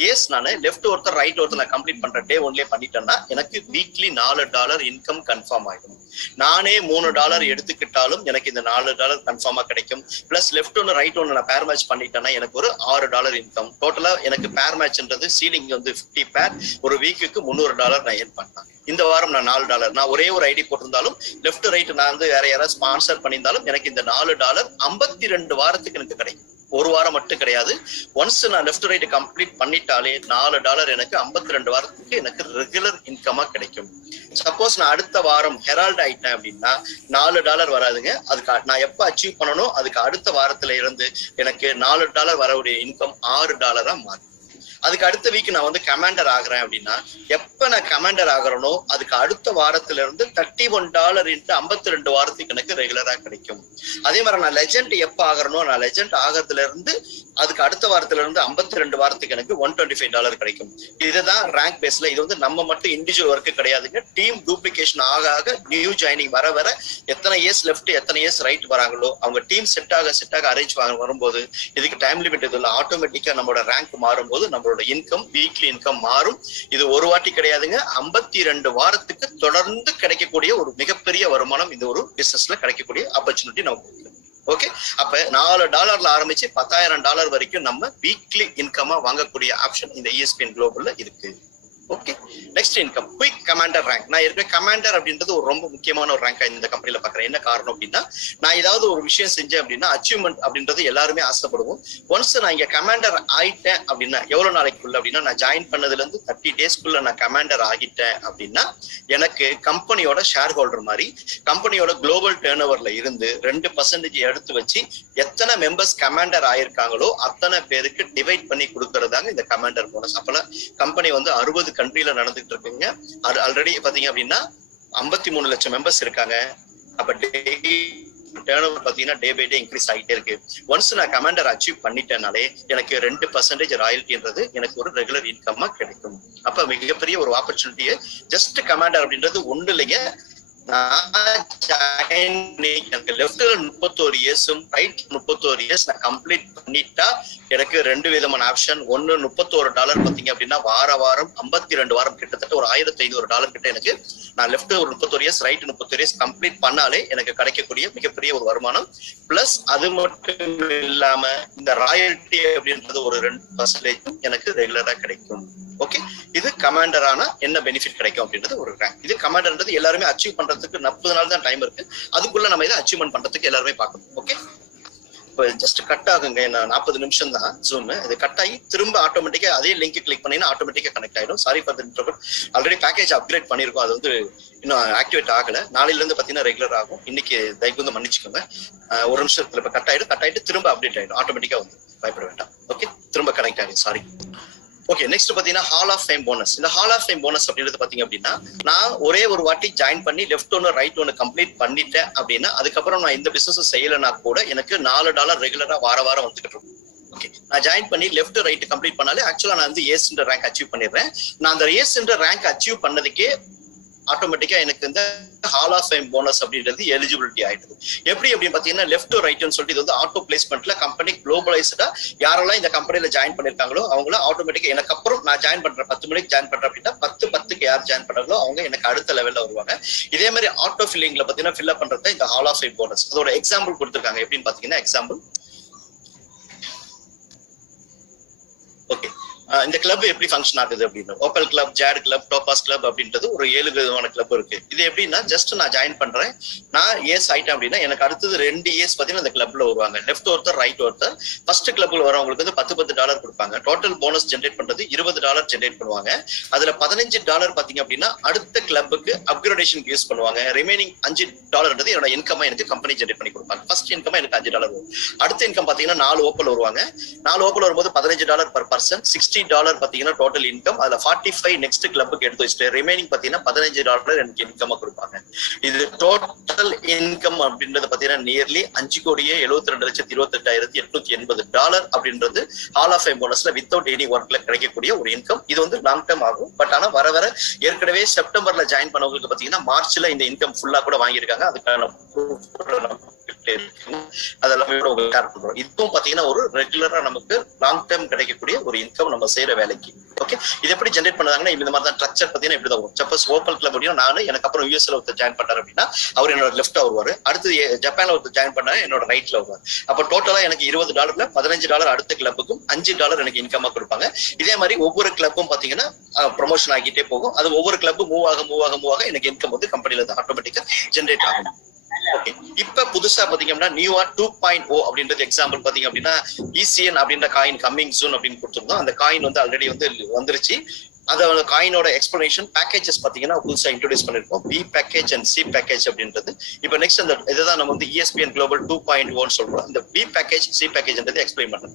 எஸ் நான் லெஃப்ட் ஒருத்தர் ரைட் ஒருத்தர் நான் கம்ப்ளீட் பண்ற டே ஒன்லயே பண்ணிட்டேன்னா எனக்கு வீக்லி $4 இன்கம் கன்ஃபார்ம் ஆயிடும். நானே $3 எடுத்துக்கிட்டாலும் எனக்கு இந்த $4 கன்ஃபார்மா கிடைக்கும். பிளஸ் லெஃப்ட் ஒன்னு ரைட் ஒன்னு நான் பேர் மேட்ச் பண்ணிட்டேன்னா எனக்கு ஒரு $6 இன்கம். டோட்டலா எனக்கு பேர் மேட்ச்ன்றது சீலிங் வந்து 50 பேர், ஒரு வீக்குக்கு $300 நான் ஏர்ன் பண்ணேன். இந்த வாரம் நான் $4 நான் ஒரே ஒரு ஐடி போட்டிருந்தாலும் லெஃப்ட் ரைட் நான் வந்து வேற யாராவது ஸ்பான்சர் பண்ணியிருந்தாலும் எனக்கு இந்த $4 52 வாரத்துக்கு எனக்கு கிடைக்கும். ஒரு வாரம் மட்டும் கிடையாது. ஒன்ஸ் நான் லெஃப்ட் ரைட் கம்ப்ளீட் பண்ணிட்டாலே $4 எனக்கு 52 வாரத்துக்கு எனக்கு ரெகுலர் இன்கமா கிடைக்கும். சப்போஸ் நான் அடுத்த வாரம் ஹெரால்ட் ஆயிட்டேன் அப்படின்னா $4 வராதுங்க. அதுக்கு நான் எப்ப அச்சீவ் பண்ணணும் அதுக்கு அடுத்த வாரத்துல இருந்து எனக்கு $4 வரக்கூடிய இன்கம் $6 மாறும். அதுக்கு அடுத்த வீக் நான் வந்து கமாண்டர் ஆகுறேன் அப்படின்னா எப்ப நான் கமாண்டர் ஆகுறனோ அதுக்கு அடுத்த வாரத்துல இருந்து $31 இன்ட்டு 52 வாரத்துக்கு எனக்கு ரெகுலரா கிடைக்கும். அதே மாதிரி நான் லெஜெண்ட் எப்ப ஆகுறனோ நான் லெஜெண்ட் ஆகிறதுல இருந்து அதுக்கு அடுத்த வாரத்துல இருந்து 52 வாரத்துக்கு எனக்கு $125 கிடைக்கும். இதுதான் ரேங்க் பேஸ்ல. இது வந்து நம்ம மட்டும் இண்டிவிஜுவல் ஒர்க்கு கிடையாதுங்க. டீம் டூப்ளிகேஷன் ஆக ஆக நியூ ஜாயினிங் வர வர எத்தனை இயர்ஸ் லெஃப்ட் எத்தனை இயர்ஸ் ரைட் வராங்களோ அவங்க டீம் செட் ஆக அரேஞ்ச் வரும்போது இதுக்கு டைம் லிமிட் இதுல ஆட்டோமேட்டிக்கா நம்மளோட ரேங்க் மாறும்போது நம்மளோட இன்கம் வீக்லி இன்கம் மாறும். இது ஒரு வாட்டி கிடையாதுங்க. 52 வாரத்துக்கு தொடர்ந்து கிடைக்கக்கூடிய ஒரு மிகப்பெரிய வருமானம் இந்த ஒரு பிசினஸ்ல கிடைக்கக்கூடிய ஆப்பர்ச்சுனிட்டி நமக்கு. ஓகே, அப்ப $4 ஆரம்பிச்சு $10,000 வரைக்கும் நம்ம வீக்லி இன்கமா வாங்கக்கூடிய ஆப்ஷன் இந்த ESPN குளோபல்ல இருக்கு. Okay, next income quick commander rank. நான் ஏற்கனவே கமாண்டர் அப்படின்றது ஒரு ரொம்ப முக்கியமான ஒரு ரேங்கா இந்த கம்பெனில பாக்குறேன். என்ன காரணம் அப்படின்னா, நான் ஏதாவது ஒரு விஷயம் செஞ்சேன் அப்படின்னா அச்சீவ்மெண்ட் அப்படின்றது எல்லாருமே ஆசைப்படுவோம். ஒன்ஸ் நான் இங்க கமாண்டர் ஆயிட்டேன் அப்படின்னா எவ்வளவு நாளைக்குள்ள அப்படின்னா நான் ஜாயின் பண்ணதுல இருந்து 30 daysக்குள்ள நான் கமாண்டர் ஆகிட்டேன் அப்படின்னா எனக்கு கம்பெனியோட ஷேர் ஹோல்டர் மாதிரி கம்பெனியோட குளோபல் டர்ன் ஓவர்ல இருந்து 2% எடுத்து வச்சு எத்தனை மெம்பர்ஸ் கமாண்டர் ஆயிருக்காங்களோ அத்தனை பேருக்கு டிவைட் பண்ணி கொடுக்கறதாங்க இந்த கமாண்டர் போனஸ். அப்பெல்லாம் கம்பெனி வந்து 60 கண்ட்ரில நடந்துட்டு இருக்குங்க. ஆல்ரெடி பாத்தீங்க அப்படின்னா 53 லட்சம் மெம்பர்ஸ் இருக்காங்க. அப்ப டர்ன் ஓவர் பாத்தீங்கன்னா டே பை டே இன்க்ரீஸ் ஆகிட்டே இருக்கு. ஒன்ஸ் நான் கமாண்டர் அச்சீவ் பண்ணிட்டேனாலே எனக்கு 2% ராயல்ட்டின்றது எனக்கு ஒரு ரெகுலர் இன்கம்மா கிடைக்கும். அப்ப மிகப்பெரிய ஒரு ஆப்பர்ச்சுனிட்டியை ஜஸ்ட் கமாண்டர் அப்படின்றது ஒண்ணு இல்லைங்க. எனக்கு லெஃப்ட் 31 இயர்ஸும் ரைட் 31 இயர்ஸ் நான் கம்ப்ளீட் பண்ணிட்டா எனக்கு 2 விதமான ஆப்ஷன். ஒன்னு $31 பாத்தீங்க அப்படின்னா வாரம் 52 வாரம் கிட்டத்தட்ட ஒரு $1,500 கிட்ட எனக்கு நான் லெஃப்ட் ஒரு 31 இயர்ஸ் ரைட் 31 இயர்ஸ் கம்ப்ளீட் பண்ணாலே எனக்கு கிடைக்கக்கூடிய மிகப்பெரிய ஒரு வருமானம். பிளஸ் அது மட்டும் இல்லாம இந்த ராயல்ட்டி அப்படின்றது ஒரு 2% எனக்கு ரெகுலரா கிடைக்கும். ஓகே, இது கமாண்டரான என்ன பெனிஃபிட் கிடைக்கும் அப்படின்றது ஒரு ரேங்க். இது கமாண்டர்ன்றது எல்லாருமே அச்சீவ் பண்றதுக்கு 40 நாள் தான் டைம் இருக்கு. அதுக்குள்ள நம்ம இதை அச்சீவ்மெண்ட் பண்றதுக்கு எல்லாருமே பார்க்கணும். ஓகே, இப்போ ஜஸ்ட் கட் ஆகுங்க. என்ன 40 நிமிஷம் தான் ஜூம். இது கட் ஆகி திரும்ப ஆட்டோமேட்டிக்கா அதே லிங்க் கிளிக் பண்ணீங்கன்னா ஆட்டோமேட்டிக்கா கனெக்ட் ஆயிடும். Sorry for the introvert. Already package upgrade பண்ணிருக்கோம். அது வந்து இன்னும் ஆக்டிவேட் ஆகல. நாளையில இருந்து பாத்தீங்கன்னா ரெகுலர் ஆகும். இன்னைக்கு தயவு வந்து மன்னிச்சுக்கோங்க. ஒரு நிமிஷத்துல இப்ப கட் ஆயிட்டு திரும்ப அப்டேட் ஆயிடும். ஆட்டோமேட்டிக்கா வந்து பயப்பட வேண்டாம். ஓகே, திரும்ப கனெக்ட் ஆயிடும். சாரி. ஓகே, நெக்ஸ்ட் பாத்தீங்கன்னா ஹால் ஆஃப் ஃபேம் போனஸ். இந்த ஹால் ஆஃப் ஃபேம் போனஸ் அப்படின்றது பாத்தீங்க அப்படின்னா நான் ஒரே ஒரு வாட்டி ஜாயின் பண்ணி லெஃப்ட் ஒன்னு ரைட் ஒன்னு கம்ப்ளீட் பண்ணிட்டேன் அப்படின்னா அதுக்கப்புறம் நான் இந்த பிசினஸ் செய்யலைன்னா கூட எனக்கு $4 ரெகுலரா வாரம் வந்துகிட்டு இருக்கும். ஓகே, நான் ஜாயின் பண்ணி லெஃப்ட் ரைட் கம்ப்ளீட் பண்ணாலே ஆக்சுவலா நான் வந்து ஏஸ்ன்ற ரேங்க் அச்சீவ் பண்ணிடுறேன். நான் அந்த ஏஸ்ன்ற ரேங்க் அச்சீவ் பண்ணதுக்கே ஆட்டோமேட்டிக்கா எனக்கு இந்த ஹால் ஆஃப் ஃபேம் போனஸ் அப்படின்றது எலிஜிபிலிட்டி ஆயிடுது. எப்படி அப்படின்னு பாத்தீங்கன்னா லெஃப்ட் ரைட்னு சொல்லிட்டு இது வந்து ஆட்டோ பிளேஸ்மெண்ட்ல கம்பெனி குளோபலைஸ்டா யாரெல்லாம் இந்த கம்பெனில ஜாயின் பண்ணிருக்காங்களோ அவங்கள ஆட்டோமேட்டிக்கா எனக்கு அப்புறம் நான் ஜாயின் பண்றேன் 10 மணிக்கு ஜாயின் பண்றேன் அப்படின்னா 10:10க்கு யார் ஜாயின் பண்றாங்களோ அவங்க எனக்கு அடுத்த லெவல்ல வருவாங்க. இதே மாதிரி ஆட்டோ ஃபில்லிங்ல பாத்தீங்கன்னா ஃபில் அப் பண்றது இந்த ஹால் ஆஃப் ஃபேம் போனஸ். அதோட எக்ஸாம்பிள் கொடுத்துருக்காங்க. எப்படின்னு பாத்தீங்கன்னா எக்ஸாம்பிள் ஓகே, இந்த கிளப் எப்படி ஃபங்க்ஷன் ஆகுது அப்படின்னு opal club, jade club, topaz club அப்படின்றது ஒரு 7 விதமான கிளப் இருக்கு. இது எப்படின்னா ஜஸ்ட் நான் ஜாயின் பண்றேன், நான் ஏஸ் ஆயிட்டேன் அப்படின்னா எனக்கு அடுத்தது 2 ஏஸ் பார்த்தீங்கன்னா இந்த கிளப்ல வருவாங்க. லெஃப்ட் ஒருத்தர், ரைட் ஒருத்தர். ஃபர்ஸ்ட் கிளப்ல வரவங்களுக்கு வந்து $10 கொடுப்பாங்க. டோட்டல் போனஸ் ஜென்ரேட் பண்றது $20 ஜென்ரேட் பண்ணுவாங்க. அதுல $15 பாத்தீங்க அப்படின்னா அடுத்த கிளப்புக்கு அப்கிரேடேஷனுக்கு யூஸ் பண்ணுவாங்க. ரிமைனிங் $5 என்னோட இன்கம் எனக்கு கம்பெனி ஜென்ரேட் பண்ணி கொடுப்பாங்க. ஃபர்ஸ்ட் இன்கம் எனக்கு $5 வரும். அடுத்த இன்கம் பாத்தீங்கன்னா 4 ஓப்பல் வருவாங்க. 4 ஓப்பல் வரும்போது $15 per person, $60 பாத்தீங்கன்னா டோட்டல் இன்கம். அதுல 45 நெக்ஸ்ட் கிளப்புக்கு எடுத்து வச்சுட்டு ரிமைனிங் பாத்தீங்கன்னா $15 எனக்கு இன்கம் கொடுப்பாங்க. இது டோட்டல் இன்கம் அப்படின்றது பாத்தீங்கன்னா நியர்லி $5,72,28,880 அப்படின்றது ஹால் ஆஃப் ஃபேம் போனஸ்ல வித்தவுட் எனி ஒர்க்ல கிடைக்கக்கூடிய ஒரு இன்கம். இது வந்து லாங் டேர்ம் ஆகும். பட் ஆனா வர வர ஏற்கனவே செப்டம்பர்ல ஜாயின் பண்ணவங்களுக்கு பாத்தீங்கன்னா மார்ச்ல இந்த இன்கம் ஃபுல்லா கூட வாங்கியிருக்காங்க. அதுக்கான அதெல்லாம் ஷேர் பண்றோம். இதுவும் பாத்தீங்கன்னா ஒரு ரெகுலரா நமக்கு லாங் டேர்ம் கிடைக்கக்கூடிய ஒரு இன்கம் நம்ம செய்யற வேலைக்கு. ஓகே, இது எப்படி ஜென்ரேட் பண்ணாங்கன்னா இந்த மாதிரி தான் ஸ்ட்ரக்சர் பாத்தீங்கன்னா இப்படி தான் வரும். சப்போஸ் ஓப்பல் கிளப் அப்படின்னா நானு, எனக்கு அப்புறம் யூஎஸ்ல ஒருத்தர் ஜாயின் பண்ணாரு அப்படின்னா அவர் என்னோட லெஃப்டா வருவாரு. அடுத்து ஜப்பான்ல ஒருத்தர் ஜாயின் பண்ணாரு, என்னோட ரைட்ல வருவார். அப்ப டோட்டலா எனக்கு $20, $15 அடுத்த கிளப்புக்கும் $5 எனக்கு இன்கமா கொடுப்பாங்க. இதே மாதிரி ஒவ்வொரு கிளப்பும் பாத்தீங்கன்னா ப்ரொமோஷன் ஆகிட்டே போகும். அது ஒவ்வொரு கிளப்பும் மூவ் ஆக எனக்கு இன்கம் வந்து கம்பெனில இருந்து ஆட்டோமேட்டிக்கா ஜென்ரேட் ஆகும். ஓகே, இப்ப புதுசா பாத்தீங்கன்னா நியூவா 2.0 அப்படின்றது எக்ஸாம்பிள் பாத்தீங்க அப்படின்னா ECN அப்படின்ற காயின் கம்மிங் சூன் அப்படின்னு கொடுத்துருந்தோம். அந்த காயின் வந்து ஆல்ரெடி வந்து வந்துருச்சு. அதோட காயினோட எக்ஸ்பிளனேஷன் பேக்கேஜஸ் பாத்தீங்கன்னா புதுசா இன்ட்ரோடியூஸ் பண்ணிருக்கோம். B package and C package அப்படின்றது. இப்போ நெக்ஸ்ட் அந்த இதுதான் நம்ம வந்து ESPN Global 2.1 சொல்றோம். இந்த B பேக்கேஜ், C பேக்கேஜ்ன்றது எக்ஸ்பிளைன் பண்றோம்.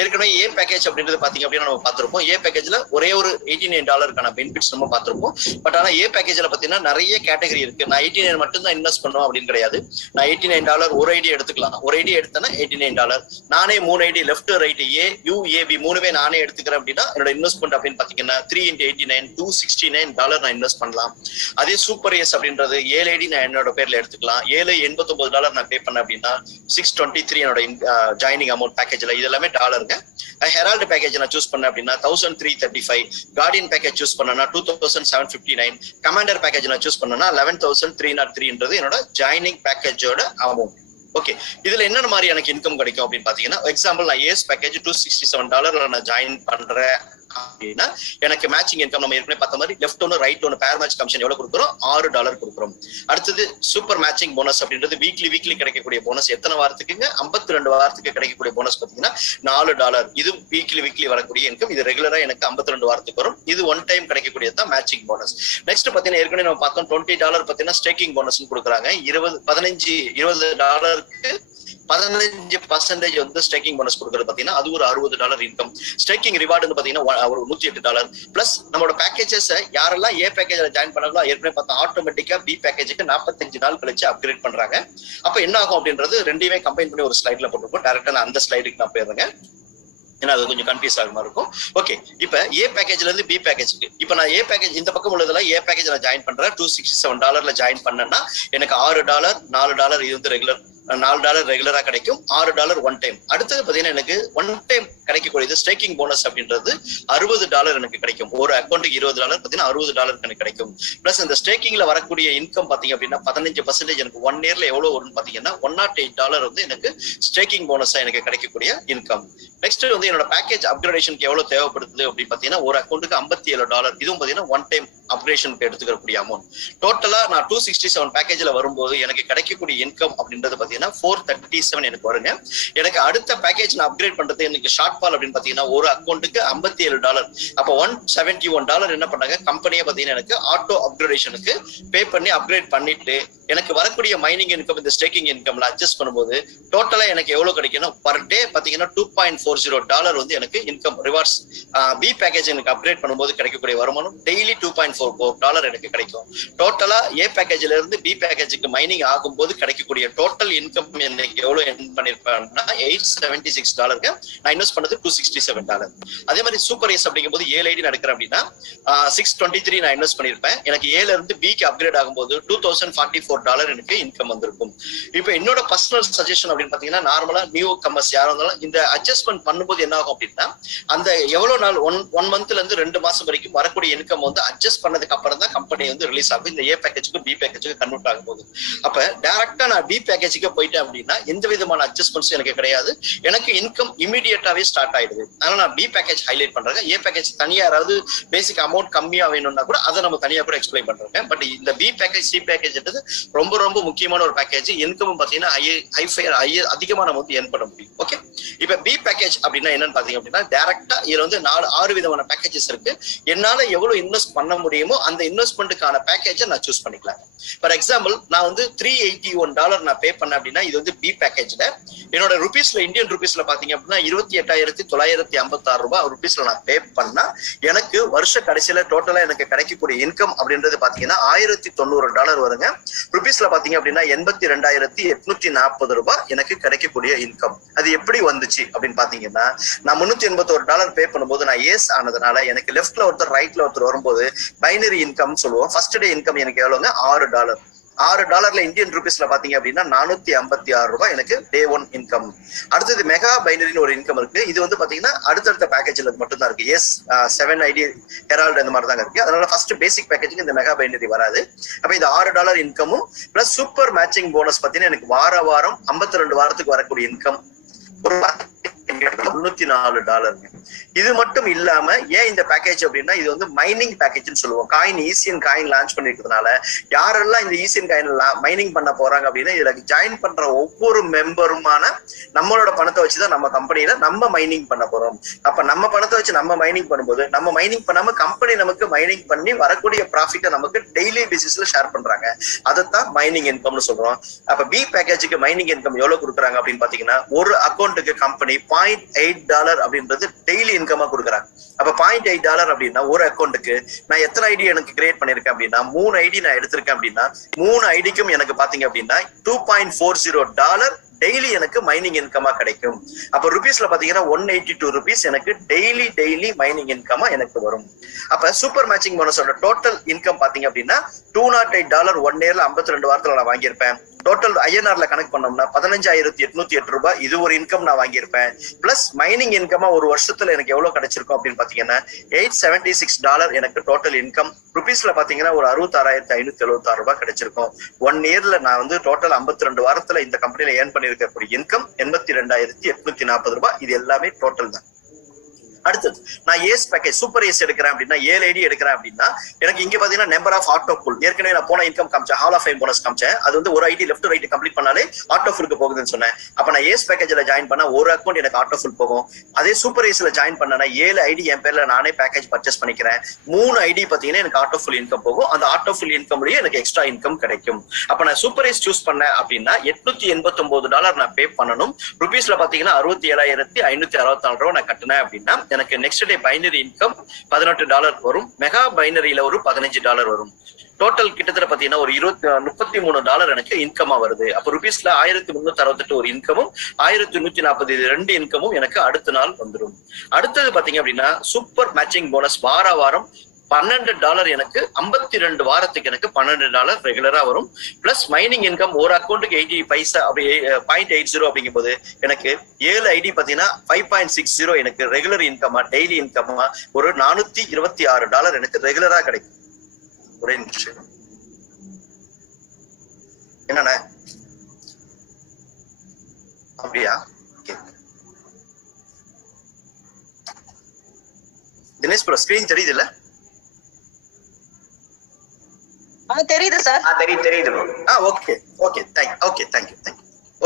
ஏற்கனவே A பேக்கேஜ் அப்படின்றது பாத்தீங்க அப்படின்னா நம்ம பார்த்திருப்போம். A பேக்கேஜ்ல ஒரே ஒரு $89 பெனிஃபிட்ஸ் நம்ம பார்த்திருப்போம். பட் ஆனா A பேக்கேஜ்ல பாத்தீங்கன்னா நிறைய கேட்டகரி இருக்கு. நான் 89 மட்டும் தான் இன்வெஸ்ட் பண்ணுவோம் அப்படின்னு கிடையாது. நான் $89 ஒரு ஐடி எடுத்துக்கலாம். ஒரு ஐடி எடுத்தேன்னா $89. நானே 3 ID left right A, U, A, B மூணுமே நானே எடுத்துக்கிறேன் அப்படின்னா என்னோட இன்வெஸ்ட்மெண்ட் அப்படின்னு பாத்தீங்கன்னா 3 × 89 $269 நான் இன்வெஸ்ட் பண்ணலாம். அதே சூப்பர் ஏஸ் அப்படின்றது 7 ஐடி நான் என்னோட பேர்ல எடுத்துக்கலாம். $89 நான் பே பண்ண அப்படின்னா 623 என்னோட ஜாயினிங் அமௌண்ட் பேக்கேஜ்ல. இது எல்லாமே டாலருங்க. ஹெரால்டு பேக்கேஜ் நான் சூஸ் பண்ண அப்படின்னா 1335. கார்டியன் பேக்கேஜ் சூஸ் பண்ணனா 2759. கமாண்டர் பேக்கேஜ் நான் சூஸ் பண்ணனா 11303 என்னோட ஜாயினிங் பேக்கேஜோட அமௌண்ட். ஓகே, இதுல என்னென்ன மாதிரி எனக்கு இன்கம் கிடைக்கும் அப்படின்னு பாத்தீங்கன்னா எக்ஸாம்பிள் நான் ஏஸ் பேக்கேஜ் $267 நான் ஜாயின் பண்றேன் அப்படின்னா எனக்கு மேட்சிங் இன்கம் நம்ம ஏற்கனவே பார்த்த மாதிரி லெஃப்ட் ஒன்று ரைட் ஒன்று பேர் மேட்ச் கமிஷன் எவ்வளவு கொடுக்குறோம்? $6 கொடுக்குறோம். அடுத்தது சூப்பர் மேட்சிங் போனஸ் அப்படின்றது வீக்லி கிடைக்கக்கூடிய போனஸ். எத்தனை வாரத்துக்குங்க? 52 வாரத்துக்கு கிடைக்கக்கூடிய போனஸ் பாத்தீங்கன்னா $4. இது வீக்லி வரக்கூடிய இன்கம். இது ரெகுலரா எனக்கு 52 வாரத்துக்கு வரும். இது ஒன் டைம் கிடைக்கக்கூடியது தான் மேட்சிங் போனஸ். நெக்ஸ்ட் பாத்தீங்கன்னா ஏற்கனவே நம்ம பார்த்தோம் $20 பாத்தீங்கன்னா ஸ்டேக்கிங் போனஸ் கொடுக்குறாங்க. $20 15% வந்து ஸ்டேக்கிங் போனஸ் கொடுக்குறது பாத்தீங்கன்னா அது ஒரு $60 இன்கம். ஸ்டேக்கிங் ரிவார்டு பாத்தீங்கன்னா ஒரு $108. பிளஸ் நம்மளோட பேக்கேஜஸ் யாரெல்லாம் ஏ பேக்கேஜ்ல ஜாயின் பண்ணாங்களோ ஏற்கனவே பார்த்தா ஆட்டோமேட்டிக்கா பி பேக்கேஜுக்கு 45 நாள் கழிச்சு அப்கிரேட் பண்றாங்க. அப்ப என்ன ஆகும் அப்படின்றது ரெண்டையுமே கம்பைன் பண்ணி ஒரு ஸ்லைட்ல போட்டுருக்கோம். டேரக்டா நான் அந்த ஸ்லைடுக்கு நான் போயிருங்க, ஏன்னா அது கொஞ்சம் கன்ஃபியூஸ் ஆகிற மாதிரி இருக்கும். ஓகே, இப்ப ஏ பேக்கேஜ்ல இருந்து பி பேக்கேஜ்க்கு இப்ப நான் ஏ பேக்கேஜ் இந்த பக்கம் உள்ளதுல ஏ பேக்கேஜ் நான் ஜாயின் பண்றேன். $267 ஜாயின் பண்ணேன்னா எனக்கு $6, $4 இது வந்து ரெகுலர் $4 ரெகுலரா கிடைக்கும். $6 ஒன் டைம். அடுத்தது பாத்தீங்கன்னா எனக்கு ஒன் டைம் கிடைக்கக்கூடியது ஸ்டேக்கிங் போனஸ் அப்படின்றது $60 எனக்கு கிடைக்கும். ஒரு அக்கௌண்ட்டுக்கு $20 பாத்தீங்கன்னா $60 எனக்கு கிடைக்கும். பிளஸ் இந்த ஸ்டேக்கிங்ல வரக்கூடிய இன்கம் பாத்தீங்க அப்படின்னா 15% எனக்கு 1 இயர்ல எவ்வளவு வரும்னு பாத்தீங்கன்னா $108 வந்து எனக்கு ஸ்டேக்கிங் போனஸா எனக்கு கிடைக்கக்கூடிய இன்கம். நெக்ஸ்ட் வந்து என்னோட பேக்கேஜ் அப்கிரேடேஷனுக்கு எவ்வளவு தேவைப்படுது அப்படின்னு பாத்தீங்கன்னா ஒரு அக்கௌண்ட்டுக்கு $57. இதுவும் பாத்தீங்கன்னா ஒன் டைம் அப்கிரேஷனுக்கு எடுத்துக்கக்கூடிய அமௌண்ட். டோட்டலா நான் 267 பேக்கேஜ்ல வரும்போது எனக்கு கிடைக்கக்கூடிய இன்கம் அப்படின்றது பாத்தீங்கன்னா 437 எனக்கு வருங்க. எனக்கு அடுத்த பேக்கேஜ் நான் அப்கிரேட் பண்றது எனக்கு ஷார்ட் ஃபால் அப்படின்னு பாத்தீங்கன்னா ஒரு அக்கௌண்ட்டுக்கு $57. அப்ப $171 என்ன பண்ணாங்க கம்பெனியே பாத்தீங்கன்னா எனக்கு ஆட்டோ அப்கிரேடேஷனுக்கு பே பண்ணி அப்கிரேட் பண்ணிட்டு எனக்கு வரக்கூடிய மைனிங் இன்கம் இந்த ஸ்டேக்கிங் இன்கம்ல அட்ஜஸ்ட் பண்ணும்போது டோட்டலா எனக்கு எவ்வளவு கிடைக்கணும் பர் டே பாத்தீங்கன்னா $2.40 வந்து எனக்கு இன்கம் ரிவார்ட்ஸ். பி பேக்கேஜ் எனக்கு அப்கிரேட் பண்ணும்போது கிடைக்கக்கூடிய வருமானம் டெய்லி $2.44 எனக்கு கிடைக்கும். டோட்டலா ஏ பேக்கேஜ்ல இருந்து பி பேக்கேஜுக்கு மைனிங் ஆகும்போது கிடைக்கக்கூடிய டோட்டல் இன்கம் எனக்கு எவ்வளவு எர்ன் பண்ணிருப்பேன்னா $876. நான் இன்வெஸ்ட் பண்ணது $267. அதே மாதிரி சூப்பர் ஏஸ் அப்படிங்கும்போது 7 ஐடி நடக்கிறேன் அப்படின்னா 623 நான் இன்வெஸ்ட் பண்ணிருப்பேன். எனக்கு ஏல இருந்து பிக்கு அப்கிரேட் ஆகும்போது $2044 $1 எனக்கு இன்கம் வந்திருக்கும். இப்போ என்னோட பர்சனல் சஜஷன் அப்படின்னு பாத்தீங்கன்னா நார்மலா நியூ கமர்ஸ் யாரும் இருந்தாலும் இந்த அட்ஜஸ்ட்மெண்ட் பண்ணும்போது என்ன ஆகும் அப்படின்னா அந்த எவ்வளவு நாள் ஒன் மந்த்ல இருந்து 2 மாசம் வரைக்கும் வரக்கூடிய இன்கம் வந்து அட்ஜஸ்ட் பண்ணதுக்கு அப்புறம் தான் கம்பெனி வந்து ரிலீஸ் ஆகும் இந்த ஏ பேக்கேஜுக்கு பி பேக்கேஜுக்கு கன்வெர்ட் ஆகும் போது. அப்ப டைரக்டா நான் பி பேக்கேஜுக்கு போயிட்டேன் அப்படின்னா எந்த விதமான அட்ஜஸ்ட்மெண்ட்ஸ் எனக்கு கிடையாது, எனக்கு இன்கம் இமீடியட்டாவே ஸ்டார்ட் ஆயிடுது. அதனால நான் பி பேக்கேஜ் ஹைலைட் பண்றேன். ஏ பேக்கேஜ் தனியா யாராவது பேசிக் அமௌண்ட் கம்மியா வேணும்னா கூட அதை நம்ம தனியா கூட எக்ஸ்பிளைன் பண்றேன். பட் இந்த பி பேக்கேஜ் சி பேக்கேஜ் ரொம்ப ரொம்ப முக்கியமான ஒரு பேக்கேஜ். இன்கம் பாத்தீங்கன்னா அதிகமா நம்ம வந்து ஏர்ன் பண்ண முடியும். ஓகே, இப்ப பி பேக்கேஜ் அப்படின்னா என்னன்னு பாத்தீங்க அப்படின்னா டைரக்டா இதுல வந்து 6 விதமான பேக்கேஜஸ் இருக்கு. என்னால எவ்வளவு இன்வெஸ்ட் பண்ண முடியுமோ அந்த இன்வெஸ்ட்மெண்ட்டுக்கான பேக்கேஜை நான் சூஸ் பண்ணிக்கலாம். ஃபார் எக்ஸாம்பிள் நான் வந்து $381 நான் பே பண்ணேன் அப்படின்னா இது வந்து பி பேக்கேஜ்ல என்னோட ருபீஸ்ல இந்தியன் ருபீஸ்ல பாத்தீங்க அப்படின்னா 28,956 ருபீஸ்ல நான் பே பண்ணா எனக்கு வருஷ கடைசியில டோட்டலா எனக்கு கிடைக்கக்கூடிய இன்கம் அப்படின்றது பாத்தீங்கன்னா $1,090 வருங்க. ருபீஸ்ல பாத்தீங்க அப்படின்னா 82,840 எனக்கு கிடைக்கக்கூடிய இன்கம். அது எப்படி வந்துச்சு அப்படின்னு பாத்தீங்கன்னா நான் $381 பே பண்ணும்போது நான் ஏஸ் ஆனதுனால எனக்கு லெஃப்ட்ல ஒருத்தர் ரைட்ல ஒருத்தர் வரும்போது பைனரி இன்கம் சொல்லுவோம். ஃபர்ஸ்ட் டே இன்கம் எனக்கு எவ்வளவுங்க $6. $6 இந்தியன் ருபீஸ்ல பாத்தீங்க அப்படின்னா $456 எனக்கு டே 1 இன்கம். அடுத்தது மெகா பைனரின்னு ஒரு இன்கம் இருக்கு. இது வந்து பாத்தீங்கன்னா அடுத்தடுத்த பேக்கேஜ்ல மட்டும் தான் இருக்கு. எஸ் 7 ID ஹெரால்டு இந்த மாதிரி தான் இருக்கு. அதனால ஃபர்ஸ்ட் பேசிக் பேக்கேஜுக்கு இந்த மெகா பைனரி வராது. அப்ப இந்த $6 இன்கமும் பிளஸ் சூப்பர் மேட்சிங் போனஸ் பாத்தீங்கன்னா எனக்கு வாரம் 52 வாரத்துக்கு வரக்கூடிய இன்கம் ஒரு $304. இது மட்டும் இல்லாம ஏன் இந்த பேக்கேஜ் அப்படின்னா இது வந்து மைனிங் பேக்கேஜ்னு சொல்லுவோம். காயின் ஈசியன் காயின் லான்ச் பண்ணிருக்கிறதுனால யாரெல்லாம் இந்த ஈசியன் காயின் மைனிங் பண்ண போறாங்க அப்படின்னா இதுல ஜாயின் பண்ற ஒவ்வொரு மெம்பருமான நம்மளோட பணத்தை வச்சுதான் நம்ம கம்பெனியில நம்ம மைனிங் பண்ண போறோம். அப்ப நம்ம பணத்தை வச்சு நம்ம மைனிங் பண்ணும்போது நம்ம மைனிங் பண்ணாம கம்பெனி நமக்கு மைனிங் பண்ணி வரக்கூடிய ப்ராஃபிட்டை நமக்கு டெய்லி பேசிஸ்ல ஷேர் பண்றாங்க. அதைத்தான் மைனிங் இன்கம்னு சொல்றோம். அப்ப பி பேக்கேஜுக்கு மைனிங் இன்கம் எவ்வளவு கொடுக்குறாங்க அப்படின்னு பாத்தீங்கன்னா ஒரு அக்கௌண்ட்டுக்கு கம்பெனி $0.8 அப்படின்றது டெய்லி இன்கமா கொடுக்குறாங்க. அப்ப $0.8 அப்படின்னா ஒரு அக்கௌண்ட்டுக்கு நான் எத்தனை ஐடி எனக்கு கிரியேட் பண்ணிருக்கேன் அப்படின்னா 3 ஐடி நான் எடுத்திருக்கேன் அப்படின்னா 3 ஐடிக்கும் எனக்கு பாத்தீங்க அப்படின்னா $2.40 டெய்லி எனக்கு மைனிங் இன்கமா கிடைக்கும். அப்ப ருபீஸ்ல பாத்தீங்கன்னா $182 எனக்கு டெய்லி மைனிங் இன்கமா எனக்கு வரும். அப்ப சூப்பர் மேட்சிங் போனஸோட டோட்டல் இன்கம் பாத்தீங்க அப்படின்னா $208 1 இயர்ல 52 வாரத்துல நான் வாங்கியிருப்பேன். டோட்டல் ஐஎன்ஆர்ல கணக்கு பண்ணோம்னா $15,808 இது ஒரு இன்கம் நான் வாங்கியிருப்பேன். பிளஸ் மைனிங் இன்கமா ஒரு வருஷத்துல எனக்கு எவ்வளவு கிடைச்சிருக்கும் அப்படின்னு பாத்தீங்கன்னா $876 எனக்கு டோட்டல் இன்கம். ருபீஸ்ல பாத்தீங்கன்னா ஒரு $66,576 கிடைச்சிருக்கும். 1 இயர்ல நான் வந்து டோட்டல் 52 வாரத்துல இந்த கம்பெனில ஏர்ன் பண்ணிருக்கக்கூடிய இன்கம் $82,840. இது எல்லாமே டோட்டல் தான். அடுத்தது நான் ஏஸ் பேக்கேஜ் சூப்பர் ஏஸ் எடுக்கிறேன் அப்படின்னா 7 ஐடி எடுக்கிறேன் அப்படின்னா எனக்கு இங்க பாத்தீங்கன்னா நம்பர் ஆஃப் ஆட்டோ புல் ஏற்கனவே நான் போன இன்கம் காமிச்சேன். ஹால் ஆஃப் ஃபேம் போனஸ் காமிச்சேன். அது வந்து ஒரு ஐடி லெஃப்ட் ரைட் கம்ப்ளீட் பண்ணாலே ஆட்டோ ஃபுல்க்கு போகுதுன்னு சொன்னேன். அப்ப நான் ஏஸ் பேக்கேஜ்ல ஜாயின் பண்ணா ஒரு அக்கௌண்ட் எனக்கு ஆட்டோ ஃபுல் போகும். அதே சூப்பர் ஏஸ்ல ஜாயின் பண்ணா 7 ஐடி என் பேர்ல நானே பேக்கேஜ் பர்ச்சேஸ் பண்ணிக்கிறேன். 3 ஐடி பாத்தீங்கன்னா எனக்கு ஆட்டோ ஃபுல் இன்கம் போகும். அந்த ஆட்டோ ஃபுல் இன்கம் எனக்கு எக்ஸ்ட்ரா இன்கம் கிடைக்கும். அப்ப நான் சூப்பர் ஏஸ் சூஸ் பண்ணேன் அப்படின்னா $889 நான் பே பண்ணணும். ருபீஸ்ல பாத்தீங்கன்னா $67,564 நான் கட்டினேன் அப்படின்னா எனக்கு நெக்ஸ்ட் டே பைனரி இன்கம் $18 வரும். மெகா பைனரியில ஒரு $15 வரும். டோட்டல் கிட்டத்தட்ட பாத்தீங்கன்னா ஒரு $33 எனக்கு இன்கமா வருது. அப்ப ருபீஸ்ல 1368 ஒரு இன்கமும் 1142 இன்கமும் எனக்கு அடுத்த நாள் வந்துடும். அடுத்தது பாத்தீங்க அப்படின்னா சூப்பர் மேட்சிங் போனஸ் வாரம் $12 எனக்கு 52 வாரத்துக்கு எனக்கு $12 ரெகுலரா வரும். பிளஸ் மைனிங் இன்கம் ஒரு அக்கௌண்ட்டுக்கு 80 பைசா அப்படி 0.80 அப்படிங்கும் போது எனக்கு 7 ஐடி பாத்தீங்கன்னா 5.60 எனக்கு ரெகுலர் இன்கமா டெய்லி இன்கமா ஒரு $426 எனக்கு ரெகுலரா கிடைக்கும். ஒரே நிமிஷம் என்னண்ணே அப்படியா? தினேஷ் ப்ரோ ஸ்கிரீன் தெரியுது இல்ல? தெரியுது சார். தெரியுது. Okay thank you.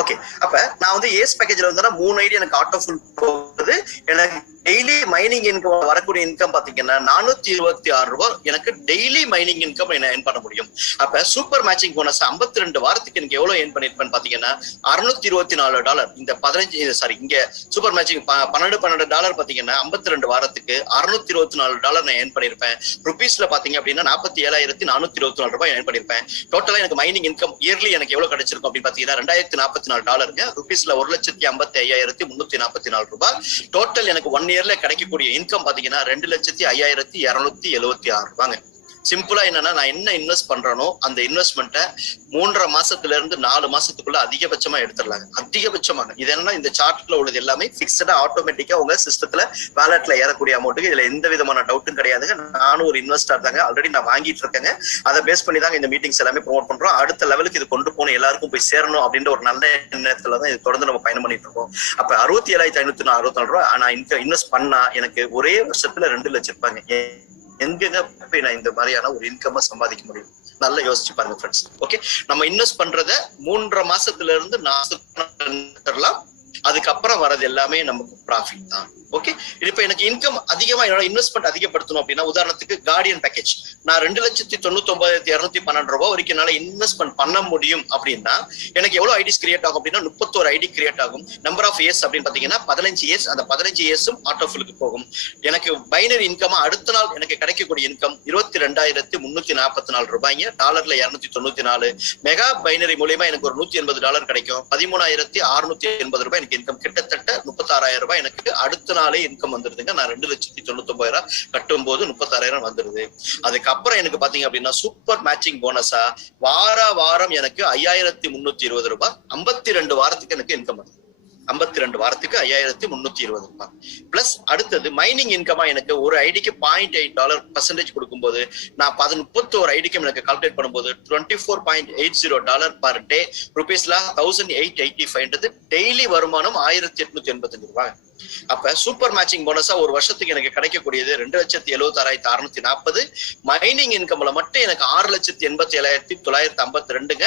ஓகே, அப்ப நான் வந்து ஏஸ் பேக்கேஜ்ல வந்து 3 ஐடி எனக்கு ஆட்டோ ஃபுல் போகுது. எனக்கு டெய்லி மைனிங் இன்கம் வரக்கூடிய இன்கம் பாத்தீங்கன்னா $426 எனக்கு டெய்லி மைனிங் இன்கம் என்ன ஏர்ன் பண்ண முடியும். அப்ப சூப்பர் மேட்சிங் போனஸ் 52 வாரத்துக்கு எனக்கு எவ்வளவு ஏர்ன் பண்ணிருப்பேன் பாத்தீங்கன்னா $624. இந்த 15 சாரி இங்க சூப்பர் மேட்சிங் $12 பாத்தீங்கன்னா 52 வாரத்துக்கு $624 நான் ஏர்ன் பண்ணிருப்பேன். ருபீஸ்ல பாத்தீங்க அப்படின்னா $47,424 ஏர்ன் பண்ணிருப்பேன். டோட்டலா எனக்கு மைனிங் இன்கம் இயர்லி எனக்கு எவ்வளவு கிடைச்சிருக்கும் அப்படின்னு பாத்தீங்கன்னா $2,044. ருபீஸ்ல $1,55,344. டோட்டல் எனக்கு 1 இயர்ல கிடைக்கக்கூடிய இன்கம் பாத்தீங்கன்னா $2,05,276. சிம்பிளா என்னன்னா நான் என்ன இன்வெஸ்ட் பண்றேனோ அந்த இன்வெஸ்ட்மெண்ட்டை 3.5 மாசத்துல இருந்து 4 மாசத்துக்குள்ள அதிகபட்சமா எடுத்துடலாங்க. அதிகபட்சமாக இது என்னன்னா இந்த சார்ட்ல உள்ளது எல்லாமே பிக்ஸ்டா ஆட்டோமேட்டிக்கா உங்க சிஸ்டத்துல வேலட்ல ஏறக்கூடிய அமௌண்ட்டுக்கு இதுல எந்த விதமான டவுட்டும் கிடையாதுங்க. நானும் ஒரு இன்வெஸ்டர் தாங்க, ஆல்ரெடி நான் வாங்கிட்டு இருக்கேங்க. அதை பேஸ் பண்ணி தாங்க இந்த மீட்டிங்ஸ் எல்லாமே ப்ரோமோட் பண்றோம். அடுத்த லெவலுக்கு இது கொண்டு போகணும், எல்லாருக்கும் போய் சேரணும் அப்படின்ற ஒரு நல்ல எண்ணத்துல தான் இது தொடர்ந்து நம்ம பயணம் பண்ணிட்டு இருக்கோம். அப்ப 67,564 ரூபாய் நான் இன்வெஸ்ட் பண்ணா எனக்கு ஒரே வருஷத்துல 2 லட்சம் ரூபாய்ங்க. எங்கங்க போய் நான் இந்த மாதிரியான ஒரு இன்கம் சம்பாதிக்க முடியும்? நல்லா யோசிச்சு பாருங்க ஃப்ரெண்ட்ஸ். ஓகே, நம்ம இன்வெஸ்ட் பண்றத 3.5 மாசத்துல இருந்து 4 அதுக்கப்புறம் வரது எல்லாமே நமக்கு ப்ராஃபிட் தான். ஓகே, இப்ப எனக்கு இன்கம் அதிகமா என்னோட இன்வெஸ்ட்மெண்ட் அதிகப்படுத்தணும் அப்படின்னா உதாரணத்துக்கு கார்டியன் பேக்கேஜ் நான் 2,99,212 ரூபாய் வரைக்கும் என்னால இன்வெஸ்ட்மெண்ட் பண்ண முடியும் அப்படின்னா எனக்கு எவ்வளவு ஐடிஸ் கிரியேட் ஆகும் அப்படின்னா 31 ஐடி கிரியேட் ஆகும். நம்பர் ஆஃப் இயர்ஸ் அப்படின்னு பாத்தீங்கன்னா 15 இயர்ஸ். அந்த 15 இயர்ஸும் ஆட்டோஃபிலுக்கு போகும். எனக்கு பைனரி இன்கமா அடுத்த நாள் எனக்கு கிடைக்கக்கூடிய இன்கம் 22,344 ரூபாய்ங்க. டாலர்ல 294. மெகா பைனரி மூலியமா எனக்கு ஒரு $180 கிடைக்கும். 13,680 ரூபாய் எனக்கு இன்கம். கிட்டத்தட்ட 36,000 ரூபாய் எனக்கு அடுத்த நாளே இன்கம் வந்துருதுங்க. நான் 2,99,000 கட்டும் போது 36,000 வந்துருது. அதுக்கப்புறம் எனக்கு பாத்தீங்க அப்படின்னா சூப்பர் மேட்சிங் போனஸா வாரம் எனக்கு 5,320 ரூபாய் 52 வாரத்துக்கு எனக்கு இன்கம் வருது. 52 வாரத்துக்கு 5,320 ரூபாய். பிளஸ் அடுத்தது மைனிங் இன்கமா எனக்கு ஒரு ஐடிக்கு $0.8% கொடுக்கும்போது நான் 31 ஐடிக்கும் எனக்கு கால்குலேட் பண்ணும்போது $24.80 பர் டே ருபீஸ்ல 1,885 டெய்லி வருமானம் 1,885 ரூபாய். அப்ப சூப்பர் மேட்சிங் போனஸா ஒரு வருஷத்துக்கு எனக்கு கிடைக்கக்கூடியது 2,76,640. மைனிங் இன்கம்ல மட்டும் எனக்கு 6,87,952ங்க.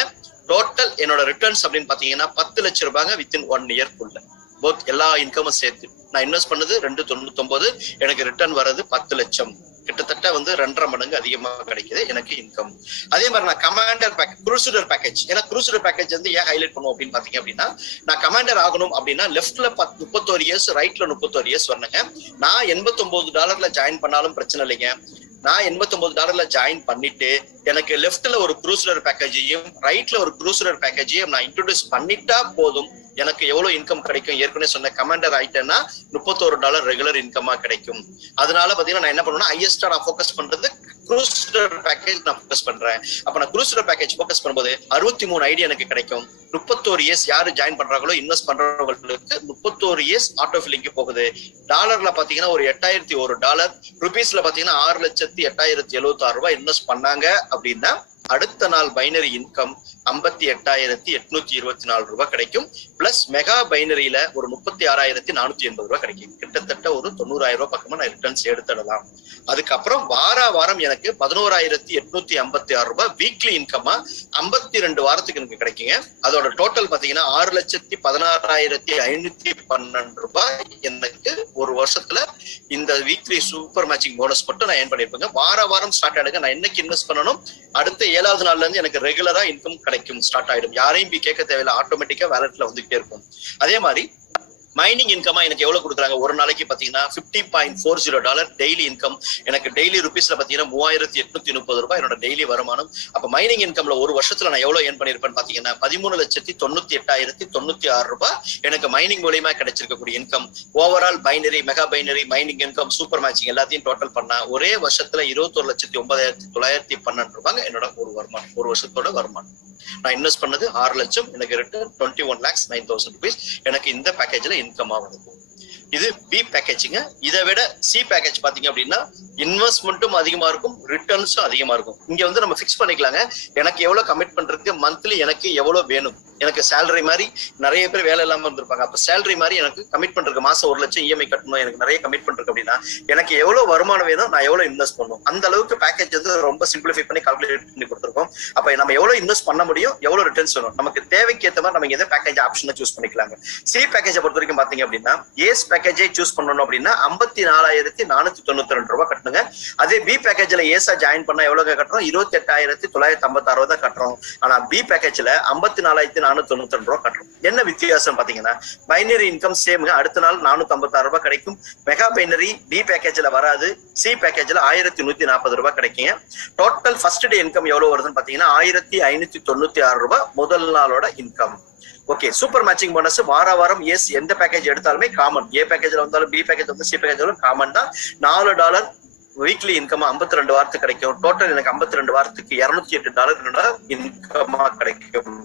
டோட்டல் என்னோட ரிட்டர்ன்ஸ் அப்படின்னு பாத்தீங்கன்னா 10 லட்சம் ரூபாய்ங்க வித்தின் 1 இயர்க்குள்ள. போத் எல்லா இன்கமும் சேர்த்து நான் இன்வெஸ்ட் பண்ணது 2,99, எனக்கு ரிட்டர்ன் வர்றது 10 லட்சம். கிட்டத்தட்ட 2.5 மடங்கு அதிகமா கிடைக்குது எனக்கு இன்கம். அதே மாதிரி நான் கமாண்டர் குரூசர் பேக்கேஜ், ஏன்னா குரூசர் பேக்கேஜ் வந்து ஏன் ஹைலைட் பண்ணுவோம் அப்படின்னு பாத்தீங்க அப்படின்னா நான் கமாண்டர் ஆகணும் அப்படின்னா லெஃப்ட்ல 31 இயர்ஸ், ரைட்ல 31 இயர்ஸ் வரணுங்க. நான் $89 ஜாயின் பண்ணாலும் பிரச்சனை இல்லைங்க. நான் $89 ஜாயின் பண்ணிட்டு எனக்கு லெஃப்ட்ல ஒரு குரூசர் பேக்கேஜையும் ரைட்ல ஒரு குரூசர் பேக்கேஜையும் நான் இன்ட்ரோடியூஸ் பண்ணிட்டா போதும். எனக்கு எவ்வளவு இன்கம் கிடைக்கும்? ஏற்கனவே சொன்ன கமாண்டர் ஆயிட்டேன்னா $31 ரெகுலர் இன்கமா கிடைக்கும். அதனால பாத்தீங்கன்னா நான் என்ன பண்ணுவேன்னா ஹையஸ்டா நான் ஃபோக்கஸ் பண்றது குரூசர் பேக்கேஜ் நான் ஃபோக்கஸ் பண்றேன். அப்ப நான் குரூசர் பேக்கேஜ் ஃபோக்கஸ் பண்ணும்போது 63 ஐடி எனக்கு கிடைக்கும். 31 இயர்ஸ் யாரு ஜாயின் பண்றாங்களோ இன்வெஸ்ட் பண்றவங்களுக்கு 31 இயர்ஸ் ஆட்டோ ஃபில்லிங்க்கு போகுது. டாலர்ல பாத்தீங்கன்னா ஒரு $8,001, ருபீஸ்ல பாத்தீங்கன்னா 6,08,076 ரூபாய் இன்வெஸ்ட் பண்ணாங்க அப்படின்னா அடுத்த நாள் பைனரி இன்கம் 58,824 ரூபாய் கிடைக்கும். பிளஸ் மெகா பைனரியில ஒரு 36,480 ரூபாய் கிடைக்கும். கிட்டத்தட்ட ஒரு 90,000 ரூபாய் பக்கமா நான் ரிட்டர்ன்ஸ் எடுத்துடலாம். அதுக்கப்புறம் வாரம் எனக்கு 11,856 ரூபாய் வீக்லி இன்கமா 52 வாரத்துக்கு எனக்கு கிடைக்குங்க. அதோட டோட்டல் பாத்தீங்கன்னா 6,16,512 ரூபாய் எனக்கு ஒரு வருஷத்துல இந்த வீக்லி சூப்பர் மேட்சிங் போனஸ் மட்டும் நான் ஏர்ன் பண்ணிருப்பேங்க. வாரம் ஸ்டார்ட் ஆயிடுங்க. நான் என்னைக்கு இன்வெஸ்ட் பண்ணணும் அடுத்த 7வது நாள்ல இருந்து எனக்கு ரெகுலரா இன்கம் கிடைக்கும், ஸ்டார்ட் ஆயிடும். யாரையும் போய் கேட்க தேவையில்லை, ஆட்டோமேட்டிக்கா வேலட்ல வந்துகிட்டே இருக்கும். அதே மாதிரி மைனிங் இன்கமா எனக்கு எவ்வளவு கொடுக்குறாங்க? ஒரு நாளைக்கு பாத்தீங்கன்னா $50.40 டெய்லி இன்கம். எனக்கு டெய்லி ருபீஸ்ல பாத்தீங்கன்னா 3,830 ரூபாய் என்னோட டெய்லி வருமானம். அப்ப மைனிங் இன்கம்ல ஒரு வருஷத்துல நான் எவ்வளவு ஏர்ன் பண்ணிருப்பேன்னு பாத்தீங்கன்னா 13,98,096 ரூபாய் எனக்கு மைனிங் மூலியமா கிடைச்சிருக்கக்கூடிய income. Overall binary, mega binary, mining income, super matching எல்லாத்தையும் டோட்டல் பண்ணா ஒரே வருஷத்துல 21,09,912 ரூபாய் என்னோட ஒரு வருமானம், ஒரு வருஷத்தோட வருமானம். நான் இன்வெஸ்ட் பண்ணது 6 லட்சம், எனக்கு ரிட்டர்ன் 21,09,000 ரூபீஸ் எனக்கு இந்த பேக்கேஜ்ல இன்கம் ஆகுது. இது பி பேக்கேஜிங்க. இதை விட சி பேக்கேஜ் பாத்தீங்க அப்படின்னா இன்வெஸ்ட்மெண்ட்டும் அதிகமா இருக்கும், ரிட்டர்ன்ஸும் அதிகமா இருக்கும். இங்க வந்து நம்ம பிக்ஸ் பண்ணிக்கலாங்க. எனக்கு எவ்வளவு கமிட் பண்றதுக்கு மந்த்லி எனக்கு எவ்வளவு வேணும். எனக்கு சேலரி மாதிரி நிறைய பேர் வேலை இல்லாம இருந்திருப்பாங்க. அப்ப சேலரி மாதிரி எனக்கு கமிட் பண்றதுக்கு மாசம் 1 லட்சம் இஎம்ஐ கட்டணும், எனக்கு நிறைய கமிட் பண்றதுக்கு அப்படின்னா எனக்கு எவ்வளவு வருமானம் வேணும், நான் எவ்வளவு இன்வெஸ்ட் பண்ணணும், அந்த அளவுக்கு பேக்கேஜ் வந்து ரொம்ப சிம்பிளிஃபை பண்ணி கால்குலேட் பண்ணி கொடுத்துருக்கோம். அப்ப நம்ம எவ்வளவு இன்வெஸ்ட் பண்ண முடியும், எவ்வளவு ரிட்டர்ன்ஸ் வேணும், நமக்கு தேவைக்கு ஏற்ற மாதிரி நம்ம எந்த பேக்கேஜ் ஆப்ஷனை சூஸ் பண்ணிக்கலாங்க. சி பேக்கேஜை பொறுத்த வரைக்கும் பாத்தீங்க அப்படின்னா ஏஸ் பேக்கேஜை சூஸ் பண்ணணும் அப்படின்னா 54,492 ரூபாய் கட்டணுங்க. அதே பி பேக்கேஜ்ல ஏசா ஜாயின் பண்ணா எவ்வளவு கட்டுறோம்? 28,956 தான் கட்டுறோம். ஆனா பி பேக்கேஜ்ல 54,492 ரூபாய் கட்டுறோம். என்ன வித்தியாசம் பாத்தீங்கன்னா பைனரி இன்கம் சேம்ங்க. அடுத்த நாள் 456 ரூபாய் கிடைக்கும். மெகா பைனரி பி பேக்கேஜ்ல வராது, சி பேக்கேஜ்ல 1,140 ரூபாய் கிடைக்குங்க. டோட்டல் ஃபர்ஸ்ட் டே இன்கம் எவ்வளவு வருதுன்னு பாத்தீங்கன்னா 1,596 ரூபாய் முதல் நாளோட income. Okay, super matching bonus வாரம் எஸ் எந்த பேக்கேஜ் எடுத்தாலுமே காமன். ஏ பேக்கேஜ்ல வந்தாலும் பி பேக்கேஜ் வந்து சி பேக்கேஜ் காமன் தான். $4 வீக்லி இன்கம் 52 வாரத்துக்கு கிடைக்கும். டோட்டல் எனக்கு 52 வாரத்துக்கு $208 இன்கமா கிடைக்கும்.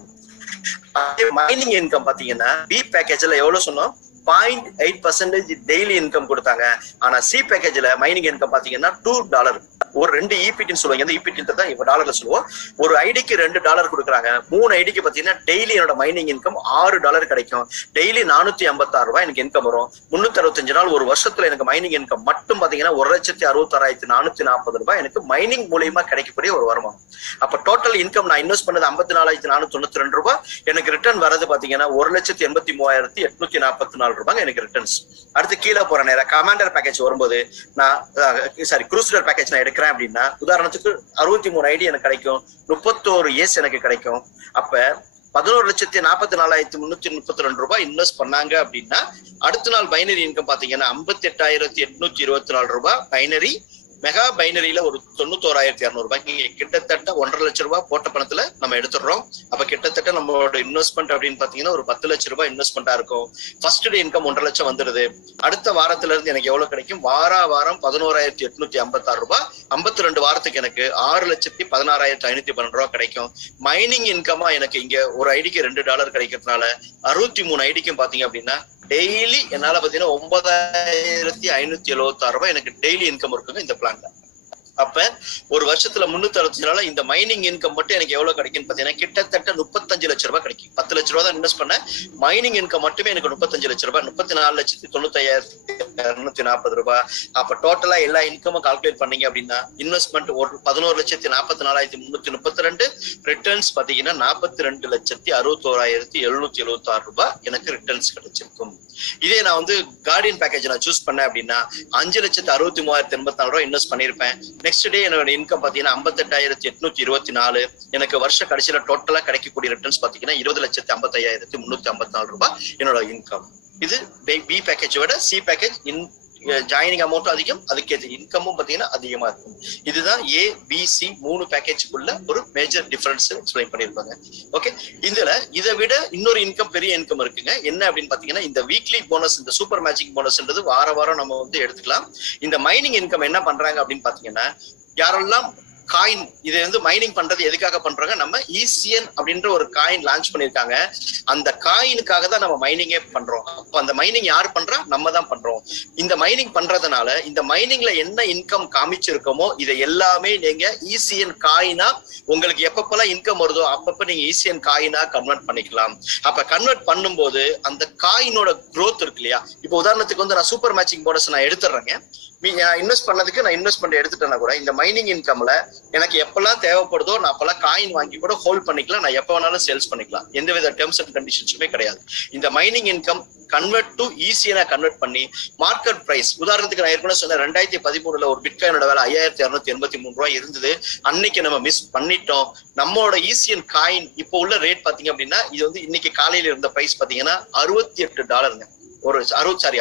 மைனிங் இன்கம் பாத்தீங்கன்னா பி பேக்கேஜ்ல எவ்வளவு சொன்னோம், 0.8% டெய்லி இன்கம் கொடுத்தாங்க. ஆனா சி பேக்கேஜ்ல மைனிங் இன்கம் பாத்தீங்கன்னா $2. ஒரு 2 ஈபிடின்னு சொல்லுவாங்க. இந்த ஈபிடி தான் இப்ப டாலர்ல சொல்லுவோம். ஒரு ஐடிக்கு $2 கொடுக்குறாங்க. 3 ஐடிக்கு பாத்தீங்கன்னா டெய்லி என்னோட மைனிங் இன்கம் $6 கிடைக்கும். டெய்லி $456 எனக்கு இன்கம் வரும். 365 நாள் ஒரு வருஷத்துல எனக்கு மைனிங் இன்கம் மட்டும் பாத்தீங்கன்னா $1,66,440 எனக்கு மைனிங் மூலியமா கிடைக்கக்கூடிய ஒரு வருமானம். அப்ப டோட்டல் இன்கம் நான் இன்வெஸ்ட் பண்ணது $54,492. எனக்கு ரிட்டர்ன் வரது பாத்தீங்கன்னா $1,83,844 எனக்கு ரிட்டர்ன்ஸ். அடுத்து கீழே போற நேரம் கமாண்டர் பேக்கேஜ் வரும்போது நான் குரூசர் பேக்கேஜ் நான் எடுக்கிறேன் அப்படின்னா உதாரணத்துக்கு 63 ஐடி எனக்கு கிடைக்கும், 31 இயர்ஸ் எனக்கு கிடைக்கும். அப்ப $11,44,332 இன்வெஸ்ட் பண்ணாங்க அப்படின்னா அடுத்த நாள் பைனரி இன்கம் பாத்தீங்கன்னா $58,824 பைனரி. மெகா பைனரியில ஒரு $91,200 கிட்டத்தட்ட $1.5 லட்சம் போட்ட பணத்துல நம்ம எடுத்துடுறோம். அப்ப கிட்டத்தட்ட நம்மளோட இன்வெஸ்ட்மெண்ட் அப்படின்னு பாத்தீங்கன்னா ஒரு $10 லட்சம் இன்வெஸ்ட்மெண்டா இருக்கும். ஃபர்ஸ்ட் டே இன்கம் $1.5 லட்சம் வந்துருது. அடுத்த வாரத்துல இருந்து எனக்கு எவ்வளவு கிடைக்கும், வாரம் $11,856. 52 வாரத்துக்கு எனக்கு $6,16,512 கிடைக்கும். மைனிங் இன்கமா எனக்கு இங்க ஒரு ஐடிக்கு $2 கிடைக்கிறதுனால 63 ஐடிக்கும் பாத்தீங்க அப்படின்னா டெய்லி என்னால பாத்தீங்கன்னா $9,576 எனக்கு டெய்லி இன்கம் இருக்குங்க இந்த பிளான்ல. அப்ப ஒரு வருஷத்துல 365 நாள் இந்த மைனிங் இன்கம் மட்டும் எனக்கு எவ்வளவு கிடைக்குன்னு பாத்தீங்கன்னா கிட்டத்தட்ட $35 லட்சம் கிடைக்கும். $10 லட்சம் தான் இன்வெஸ்ட் பண்ண, மைனிங் இன்கம் மட்டுமே எனக்கு $35 லட்சம், $34,95,240. அப்ப டோட்டலா எல்லா இன்கமும் கால்குலேட் பண்ணீங்க அப்படின்னா இன்வெஸ்ட்மெண்ட் ஒரு $11,44,332, ரிட்டர்ன்ஸ் பாத்தீங்கன்னா $42,61,776 எனக்கு ரிட்டர்ன்ஸ் கிடைச்சிருக்கும். இதே நான் வந்து கார்டியன் பேக்கேஜ் நான் சூஸ் பண்ணேன் அப்படின்னா $5,63,084 இன்வெஸ்ட் பண்ணிருப்பேன். நெக்ஸ்ட் டே என்னோட இன்கம் பாத்தீங்கன்னா $58,824. எனக்கு வருஷ கடைசியில டோட்டலா கிடைக்கக்கூடிய ரிட்டர்ன்ஸ் பாத்தீங்கன்னா $20,55,354 என்னோட இன்கம். இது பி பேக்கேஜோட சி பேக்கேஜ் ஜாயினிங் அமௌண்ட்டும் அதிகம், அதுக்கு இன்கமும் பாத்தீங்கன்னா அதிகமா இருக்கும். இதுதான் ABC 3 பேக்கேஜுக்குள்ள ஒரு மேஜர் டிஃபரன்ஸ் எக்ஸ்பிளைன் பண்ணிருப்பாங்க. ஓகே, இதுல இதை விட இன்னொரு இன்கம், பெரிய இன்கம் இருக்குங்க. என்ன அப்படின்னு பாத்தீங்கன்னா இந்த வீக்லி போனஸ், இந்த சூப்பர் மேஜிக் போனஸ்ன்றது வாரம் நம்ம வந்து எடுத்துக்கலாம். இந்த மைனிங் இன்கம் என்ன பண்றாங்க அப்படின்னு பாத்தீங்கன்னா யாரெல்லாம் காயின் இதை வந்து மைனிங் பண்றது எதுக்காக பண்றாங்க, நம்ம ECN அப்படின்ற ஒரு காயின் லான்ச் பண்ணிருக்காங்க. அந்த காயினுக்காக தான் நம்ம மைனிங்கே பண்றோம். அப்ப அந்த மைனிங் யார் பண்றா, நம்ம தான் பண்றோம். இந்த மைனிங் பண்றதுனால இந்த மைனிங்ல என்ன இன்கம் காமிச்சிருக்கோமோ இதை எல்லாமே நீங்க ECN காயினா உங்களுக்கு எப்பப்பெல்லாம் இன்கம் வருதோ அப்பப்ப நீங்க ECN காயினா கன்வெர்ட் பண்ணிக்கலாம். அப்ப கன்வெர்ட் பண்ணும்போது அந்த காயினோட growth இருக்கு இல்லையா. இப்போ உதாரணத்துக்கு வந்து நான் சூப்பர் மேட்சிங் போனஸ் நான் எடுத்துடுறேங்க. இன்வெஸ்ட் பண்ணதுக்கு நான் இன்வெஸ்ட்மெண்ட் எடுத்துட்டேன்னா கூட இந்த மைனிங் இன்கம்ல எனக்கு எப்பெல்லாம் தேவைப்படுதோ நான் அப்பெல்லாம் காயின் வாங்கி கூட ஹோல்ட் பண்ணிக்கலாம். நான் எப்ப வேணாலும் சேல்ஸ் பண்ணிக்கலாம். எந்தவித டேர்ம்ஸ் அண்ட் கண்டிஷன்ஸுமே கிடையாது. இந்த mining income convert to ECN convert பண்ணி மார்க்கெட் பிரைஸ், உதாரணத்துக்கு நான் ஏற்கனவே சொன்ன 2013 ஒரு பிட்காயினோட விலை $5,283 இருந்தது. அன்னைக்கு நம்ம மிஸ் பண்ணிட்டோம். நம்மளோட ECN காயின் இப்போ உள்ள ரேட் பாத்தீங்க அப்படின்னா இது வந்து இன்னைக்கு காலையில இருந்த பிரைஸ் பாத்தீங்கன்னா $68 ஒரு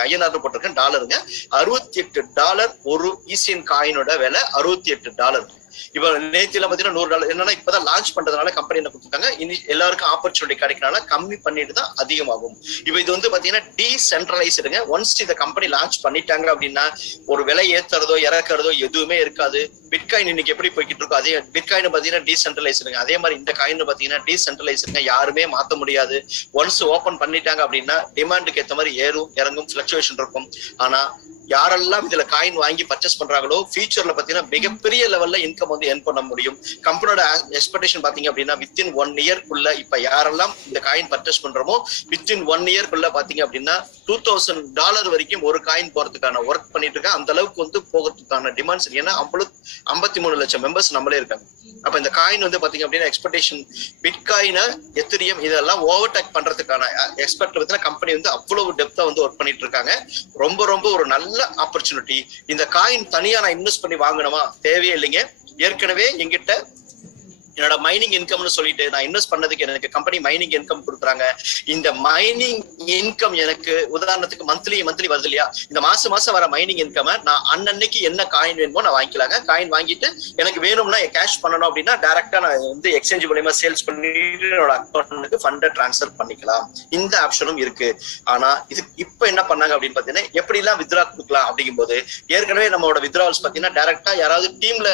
INR போட்டிருக்கேன் டாலருங்க. $68 ஒரு ECN காயினோட விலை $68. இப்ப நேத்துல பாத்தீங்கன்னா $100. என்னன்னா இப்பதான் லான்ச் பண்றதுனால கம்பெனி என்ன கொடுத்துருக்காங்க, இனி எல்லாருக்கும் ஆப்பர்ச்சுனிட்டி கிடைக்கனால கம்மி பண்ணிட்டு தான் அதிகமாகும். இப்ப இது வந்து பாத்தீங்கன்னா டீசென்ட்ரலைஸ்டுங்க. ஒன்ஸ் இந்த கம்பெனி லான்ச் பண்ணிட்டாங்க அப்படின்னா ஒரு விலை ஏத்துறதோ இறக்குறதோ எதுவுமே இருக்காது. பிட்காயின் இன்னைக்கு எப்படி போய்கிட்டு இருக்கோ அதே பிட்காயின் பாத்தீங்கன்னா டீசென்ட்ரலைஸ்டுங்க. அதே மாதிரி இந்த காயின் பாத்தீங்கன்னா டீசென்ட்ரலைஸ்டுங்க, யாருமே மாத்த முடியாது. ஒன்ஸ் ஓபன் பண்ணிட்டாங்க அப்படின்னா டிமாண்டுக்கு ஏற்ற மாதிரி ஏறும் இறங்கும், பிளக்சுவேஷன் இருக்கும். ஆனா யாரெல்லாம் இதுல காயின் வாங்கி பர்ச்சேஸ் பண்றாங்களோ ஃபியூச்சர்ல பாத்தீங்கன்னா மிகப்பெரிய லெவல்ல இன்கம் வந்து எர்ன் பண்ண முடியும். கம்பெனியோட எக்ஸ்பெக்டேஷன் பாத்தீங்க அப்படின்னா வித்தின் 1 இயர்க்குள்ள இப்ப யாரெல்லாம் இந்த காயின் பர்ச்சேஸ் பண்றோமோ வித்தின் 1 இயர்க்குள்ள பாத்தீங்க அப்படின்னா $2,000 வரைக்கும் ஒரு காயின் போறதுக்கான ஒர்க் பண்ணிட்டு இருக்காங்க. அந்த அளவுக்கு வந்து போகிறதுக்கான டிமாண்ட்ஸ். ஏன்னா 53 லட்சம் மெம்பர்ஸ் நம்மளே இருக்காங்க. அப்ப இந்த காயின் வந்து பாத்தீங்க அப்படின்னா எக்ஸ்பெக்டேஷன் பிட்காயினை எத்திரியம் இதெல்லாம் ஓவர்டேக் பண்றதுக்கான எக்ஸ்பெக்ட் பார்த்தீங்கன்னா கம்பெனி வந்து அவ்வளவு டெப்தா வந்து ஒர்க் பண்ணிட்டு இருக்காங்க. ரொம்ப ரொம்ப ஒரு நல்ல ஆப்பர்ச்சுனிட்டி. இந்த காயின் தனியா நான் இன்வெஸ்ட் பண்ணி வாங்கணுமா, தேவையே இல்லைங்க. ஏற்கனவே எங்கிட்ட என்னோட மைனிங் இன்கம்னு சொல்லிட்டு நான் இன்வெஸ்ட் பண்ணதுக்கு எனக்கு கம்பெனி மைனிங் இன்கம் கொடுக்குறாங்க. இந்த மைனிங் இன்கம் எனக்கு உதாரணத்துக்கு மந்த்லி வருது இல்லையா, இந்த மாசம் வர மைனிங் இன்கம் நான் அன்னன்னைக்கு என்ன காயின் வேணுமோ நான் வாங்கிக்கலாங்க. காயின் வாங்கிட்டு எனக்கு வேணும்னா கேஷ் பண்ணணும் அப்படின்னா டைரக்டா நான் வந்து எக்ஸ்சேஞ்ச் மூலமா சேல்ஸ் பண்ணி என்னோட அக்கௌண்ட்டுக்கு ஃபண்டை டிரான்ஸ்ஃபர் பண்ணிக்கலாம். இந்த ஆப்ஷனும் இருக்கு. ஆனா இது இப்ப என்ன பண்ணாங்க அப்படின்னு பாத்தீங்கன்னா, எப்படி எல்லாம் வித்ரா கொடுக்கலாம் அப்படிங்கும் போது, ஏற்கனவே நம்மளோட வித்ராவல்ஸ் பாத்தீங்கன்னா டைரக்டா யாராவது டீம்ல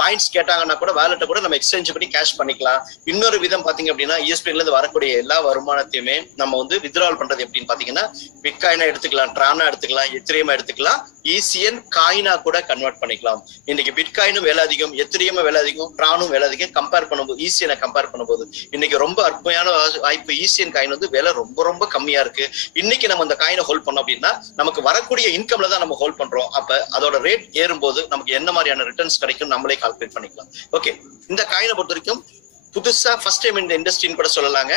பாயிண்ட்ஸ் கேட்டாங்கன்னா கூட வேலெட்டை கூட நம்ம எக்ஸ்சேஞ்ச் பண்ணி கேஷ் பண்ணிக்கலாம். இன்னொரு விதம் பாத்தீங்க அப்படின்னா, ESPNல இருந்து வரக்கூடிய எல்லா வருமானத்தையுமே நம்ம வந்து வித்ட்ராவல் பண்றது எப்படின்னு பாத்தீங்கன்னா, பிட்காயினா எடுத்துக்கலாம், ட்ரானா எடுத்துக்கலாம், எத்திரியமா எடுத்துக்கலாம், ECN காயினா கூட கன்வெர்ட் பண்ணிக்கலாம். இன்னைக்கு பிட்காயினும் விலை அதிகம், எத்திரியமும் விலை அதிகம், ட்ரானும் விலை அதிகம். கம்பேர் பண்ணும்போது ECN கம்பேர் பண்ணும்போது இன்னைக்கு ரொம்ப அற்புதமான வாய்ப்பு. ECN காயின் வந்து விலை ரொம்ப கம்மியா இருக்கு. இன்னைக்கு நம்ம அந்த காயினை ஹோல்ட் பண்ணோம் அப்படின்னா நமக்கு வரக்கூடிய இன்கம்ல தான் நம்ம ஹோல்ட் பண்றோம். அப்ப அதோட ரேட் ஏறும்போது நமக்கு என்ன மாதிரியான ரிட்டர்ன்ஸ் கிடைக்கும் நம்மளே கால்குலேட் பண்ணிக்கலாம். ஓகே, இந்த காயினை பொறுத்த வரைக்கும் புதுசா ஃபர்ஸ்ட் டைம் இந்த இண்டஸ்ட்ரின்னு கூட சொல்லலாங்க.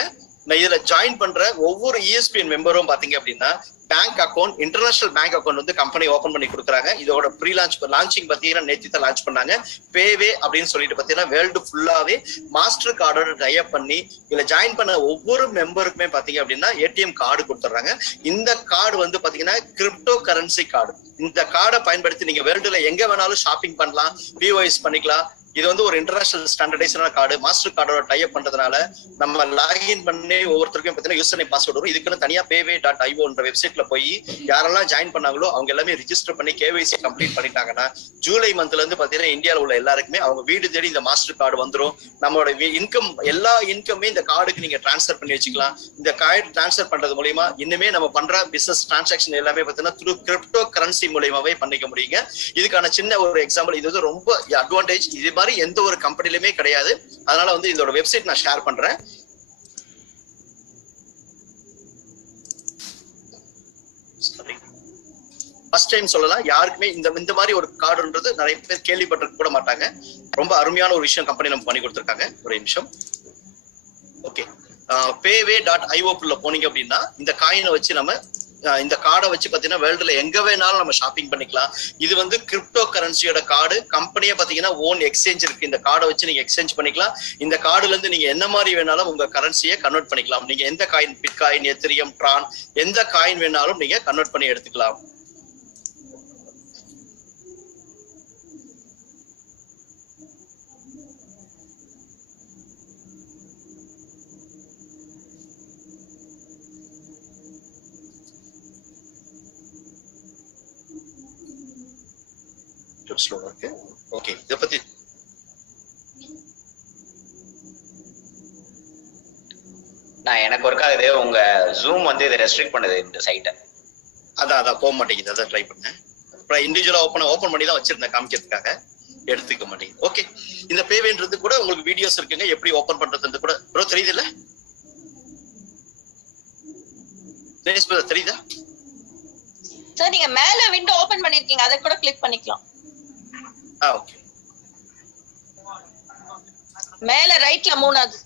நான் இதுல ஜாயின் பண்ற ஒவ்வொரு ESPN மெம்பரும் பாத்தீங்க அப்படின்னா bank account, international bank account வந்து கம்பெனி ஓபன் பண்ணி கொடுக்குறாங்க. இதோட ப்ரீ லான்ச்சிங் பாத்தீங்கன்னா நேற்று தான் லான்ச் பண்ணாங்க. பேவே அப்படின்னு சொல்லிட்டு பாத்தீங்கன்னா வேர்ல்டு ஃபுல்லாவே மாஸ்டர் கார்டோட டைப் பண்ணி இதுல ஜாயின் பண்ண ஒவ்வொரு மெம்பருக்குமே பாத்தீங்க அப்படின்னா ATM கார்டு கொடுத்துட்றாங்க. இந்த கார்டு வந்து பாத்தீங்கன்னா கிரிப்டோ கரன்சி கார்டு. இந்த கார்டை பயன்படுத்தி நீங்க வேர்ல்டுல எங்க வேணாலும் ஷாப்பிங் பண்ணலாம், POS பண்ணிக்கலாம். இது வந்து ஒரு இன்டர்நேஷனல் ஸ்டாண்டர்டைஸ்டான கார்டு. மாஸ்டர் கார்டோட டைப் பண்றதுனால நம்ம லாகின் பண்ணி ஒவ்வொருத்தருக்கும் பாத்தீங்கன்னா யூசர் நேம் பாஸ்வேர்ட் வரும். இதுக்குன்னு தனியா payWay.io வெப்சைட்ல போய் யாரெல்லாம் ஜாயின் பண்ணாங்களோ அவங்க எல்லாமே ரிஜிஸ்டர் பண்ணி KYC கம்ப்ளீட் பண்ணிட்டாங்கன்னா ஜூலை மந்த்ல இருந்து பாத்தீங்கன்னா இந்தியாவில் உள்ள எல்லாருக்குமே அவங்க வீடு தேடி இந்த மாஸ்டர் கார்டு வந்துடும். நம்மளோட இன்கம் எல்லா இன்கமே இந்த கார்டுக்கு நீங்க டிரான்ஸ்ஃபர் பண்ணி வச்சுக்கலாம். இந்த கார்டு டிரான்ஸ்ஃபர் பண்றது மூலமா இன்னுமே நம்ம பண்ற பிசினஸ் டிரான்சாக்ஷன் எல்லாமே பாத்தீங்கன்னா த்ரூ கிரிப்டோ கரன்சி மூலமாவே பண்ணிக்க முடியுங்க. இதுக்கான சின்ன ஒரு எக்ஸாம்பிள், இது வந்து ரொம்ப அட்வான்டேஜ். இது மாதிரி எந்த ஒரு கம்பெனிலுமே கிடையாது. அதனால வந்து இதோட வெப்சைட் நான் ஷேர் பண்றேன். ஃபர்ஸ்ட் டைம் சொல்லலாம், யாருக்குமே இந்த மாதிரி ஒரு கார்டுன்றது நிறைய பேர் கேள்விப்பட்டிருக்க கூட மாட்டாங்க. ரொம்ப அருமையான ஒரு விஷயம் கம்பெனி நம்ம பண்ணி கொடுத்துருக்காங்க. ஒரு நிமிஷம். ஓகே, payWay.io போனீங்க அப்படின்னா இந்த காயினை வச்சு நம்ம இந்த கார்டை வச்சு பாத்தீங்கன்னா வேர்ல்டுல எங்க வேணாலும் நம்ம ஷாப்பிங் பண்ணிக்கலாம். இது வந்து கிரிப்டோ கரன்சியோட கார்டு. கம்பெனியே பாத்தீங்கன்னா ஓன் எக்ஸ்சேஞ்ச் இருக்கு. இந்த கார்டை வச்சு நீங்க எக்ஸ்சேஞ்ச் பண்ணிக்கலாம். இந்த கார்டுல இருந்து நீங்க என்ன மாதிரி வேணாலும் உங்க கரன்சியை கன்வெர்ட் பண்ணிக்கலாம். நீங்க எந்த காயின், பிட்காயின், எத்திரியம், ட்ரான், எந்த காயின் வேணாலும் நீங்க கன்வெர்ட் பண்ணி எடுத்துக்கலாம். ஸ்லோவா இருக்கு. ஓகே, இத பத்தி எனக்கு ஒர்க் ஆகுது. உங்க ஜூம் வந்து இதை ரெஸ்ட்ரிக்ட் பண்ணுது இந்த சைட்டை. அதான் போக மாட்டேங்குது. அதான் ட்ரை பண்ணேன். அப்புறம் இண்டிவிஜுவலா ஓபன் பண்ணி தான் வச்சிருந்தேன் காமிக்கிறதுக்காக, எடுத்துக்க மாட்டேங்குது. ஓகே, இந்த பேவேன்றது கூட உங்களுக்கு வீடியோஸ் இருக்குங்க, எப்படி ஓபன் பண்றது கூட. ப்ரோ தெரியுது இல்ல? தெரியுதா சார்? நீங்க மேல விண்டோ ஓபன் பண்ணிருக்கீங்க, அதை கூட கிளிக் பண்ணிக்கலாம். ஓகே, மேல ரைட்ல மூணாவது.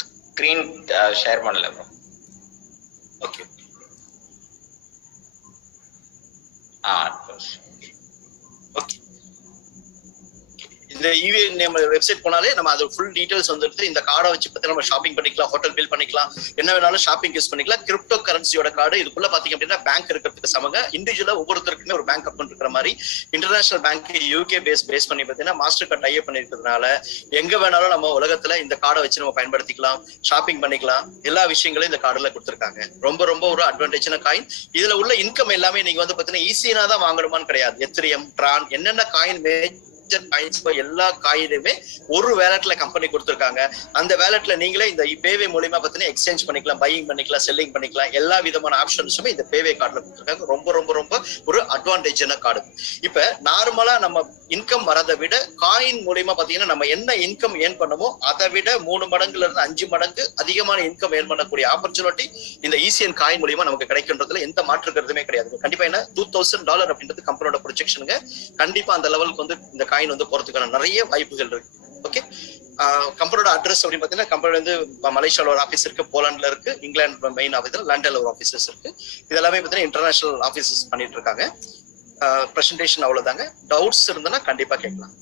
ஸ்கிரீன் ஷேர் பண்ணல ப்ரோ. ஓகே. ஓகே, இந்த நம்ம வெப்சைட் போனாலே நம்ம அது ஃபுல் டீடைல்ஸ் வந்துட்டு இந்த கார்டை வச்சு பத்தி நம்ம ஷாப்பிங் பண்ணிக்கலாம், ஹோட்டல் பில் பண்ணிக்கலாம், என்ன வேணாலும் ஷாப்பிங் யூஸ் பண்ணிக்கலாம். கிரிப்டோ கரன்சியோட கார்டு இதுக்குள்ள பாத்தீங்க அப்படின்னா பேங்க் இருக்கிறதுக்கு சமங்க. இண்டிவிஜுவலா ஒவ்வொருத்தருக்குமே ஒரு பேங்க் அக்கௌண்ட் இருக்கிற மாதிரி இன்டர்நேஷனல் பேங்க் UK பேஸ் பண்ணி பாத்தீங்கன்னா மாஸ்டர் கார்டு டைப் பண்ணிருக்கிறதுனால எங்க வேணாலும் நம்ம உலகத்துல இந்த கார்டை வச்சு நம்ம பயன்படுத்திக்கலாம், ஷாப்பிங் பண்ணிக்கலாம். எல்லா விஷயங்களும் இந்த கார்டுல கொடுத்துருக்காங்க. ரொம்ப ஒரு அட்வான்டேஜான காயின். இதுல உள்ள இன்கம் எல்லாமே நீங்க வந்து பாத்தீங்கன்னா ஈஸியா தான் வாங்கணுமான்னு கிடையாது. எத்திரியம், ட்ரான், என்னென்ன காயின் எல்லா காயினுமே ஒரு வேலட்ல கம்பெனி கொடுத்திருக்காங்க. அந்த வேலட்ல நீங்களே இந்த பேவே மூலமா பாத்தீங்கன்னா எக்ஸ்சேஞ்ச் பண்ணிக்கலாம், பையிங் பண்ணிக்கலாம், செல்லிங் பண்ணிக்கலாம். எல்லா விதமான ஆப்ஷன்ஸுமே இந்த பேவே கார்டுல கொடுத்திருக்காங்க. ரொம்ப ஒரு அட்வான்டேஜான கார்டு. இப்ப நார்மலா நம்ம இன்கம் வரதை விட காயின் மூலமா பாத்தீங்கன்னா நம்ம என்ன இன்கம் ஏர்ன் பண்ணமோ அதை விட 3 மடங்குல இருந்து 5 மடங்கு அதிகமான இன்கம் ஏர்ன் பண்ணக்கூடிய ஆப்பர்ச்சுனிட்டி இந்த ECN காயின் மூலமா நமக்கு கிடைக்கின்றதுல எந்த மாற்று கருத்துமே கிடையாது. கண்டிப்பா என்ன $2000 அப்படின்றது கம்பெனியோட ப்ரொஜெக்ஷனுங்க. கண்டிப்பா அந்த லெவலுக்கு வந்து இந்த காயின் வந்து போறதுக்கான நிறைய வாய்ப்புகள் இருக்கு. ஓகே, கம்பெனியோட அட்ரஸ் அப்படின்னு பாத்தீங்கன்னா கம்பெனி வந்து மலேசியால ஒரு ஆஃபீஸ் இருக்கு, போலாண்ட்ல இருக்கு, இங்கிலாந்து மெயின் ஆஃபீஸ், லண்டன்ல ஒரு ஆஃபீஸஸ் இருக்கு. இது எல்லாமே பாத்தீங்கன்னா இன்டர்நேஷனல் ஆஃபீஸஸ் பண்ணிட்டு இருக்காங்க. பிரசன்டேஷன் அவ்வளவுதாங்க. டவுட்ஸ் இருந்தனா கண்டிப்பா கேட்கலாம்.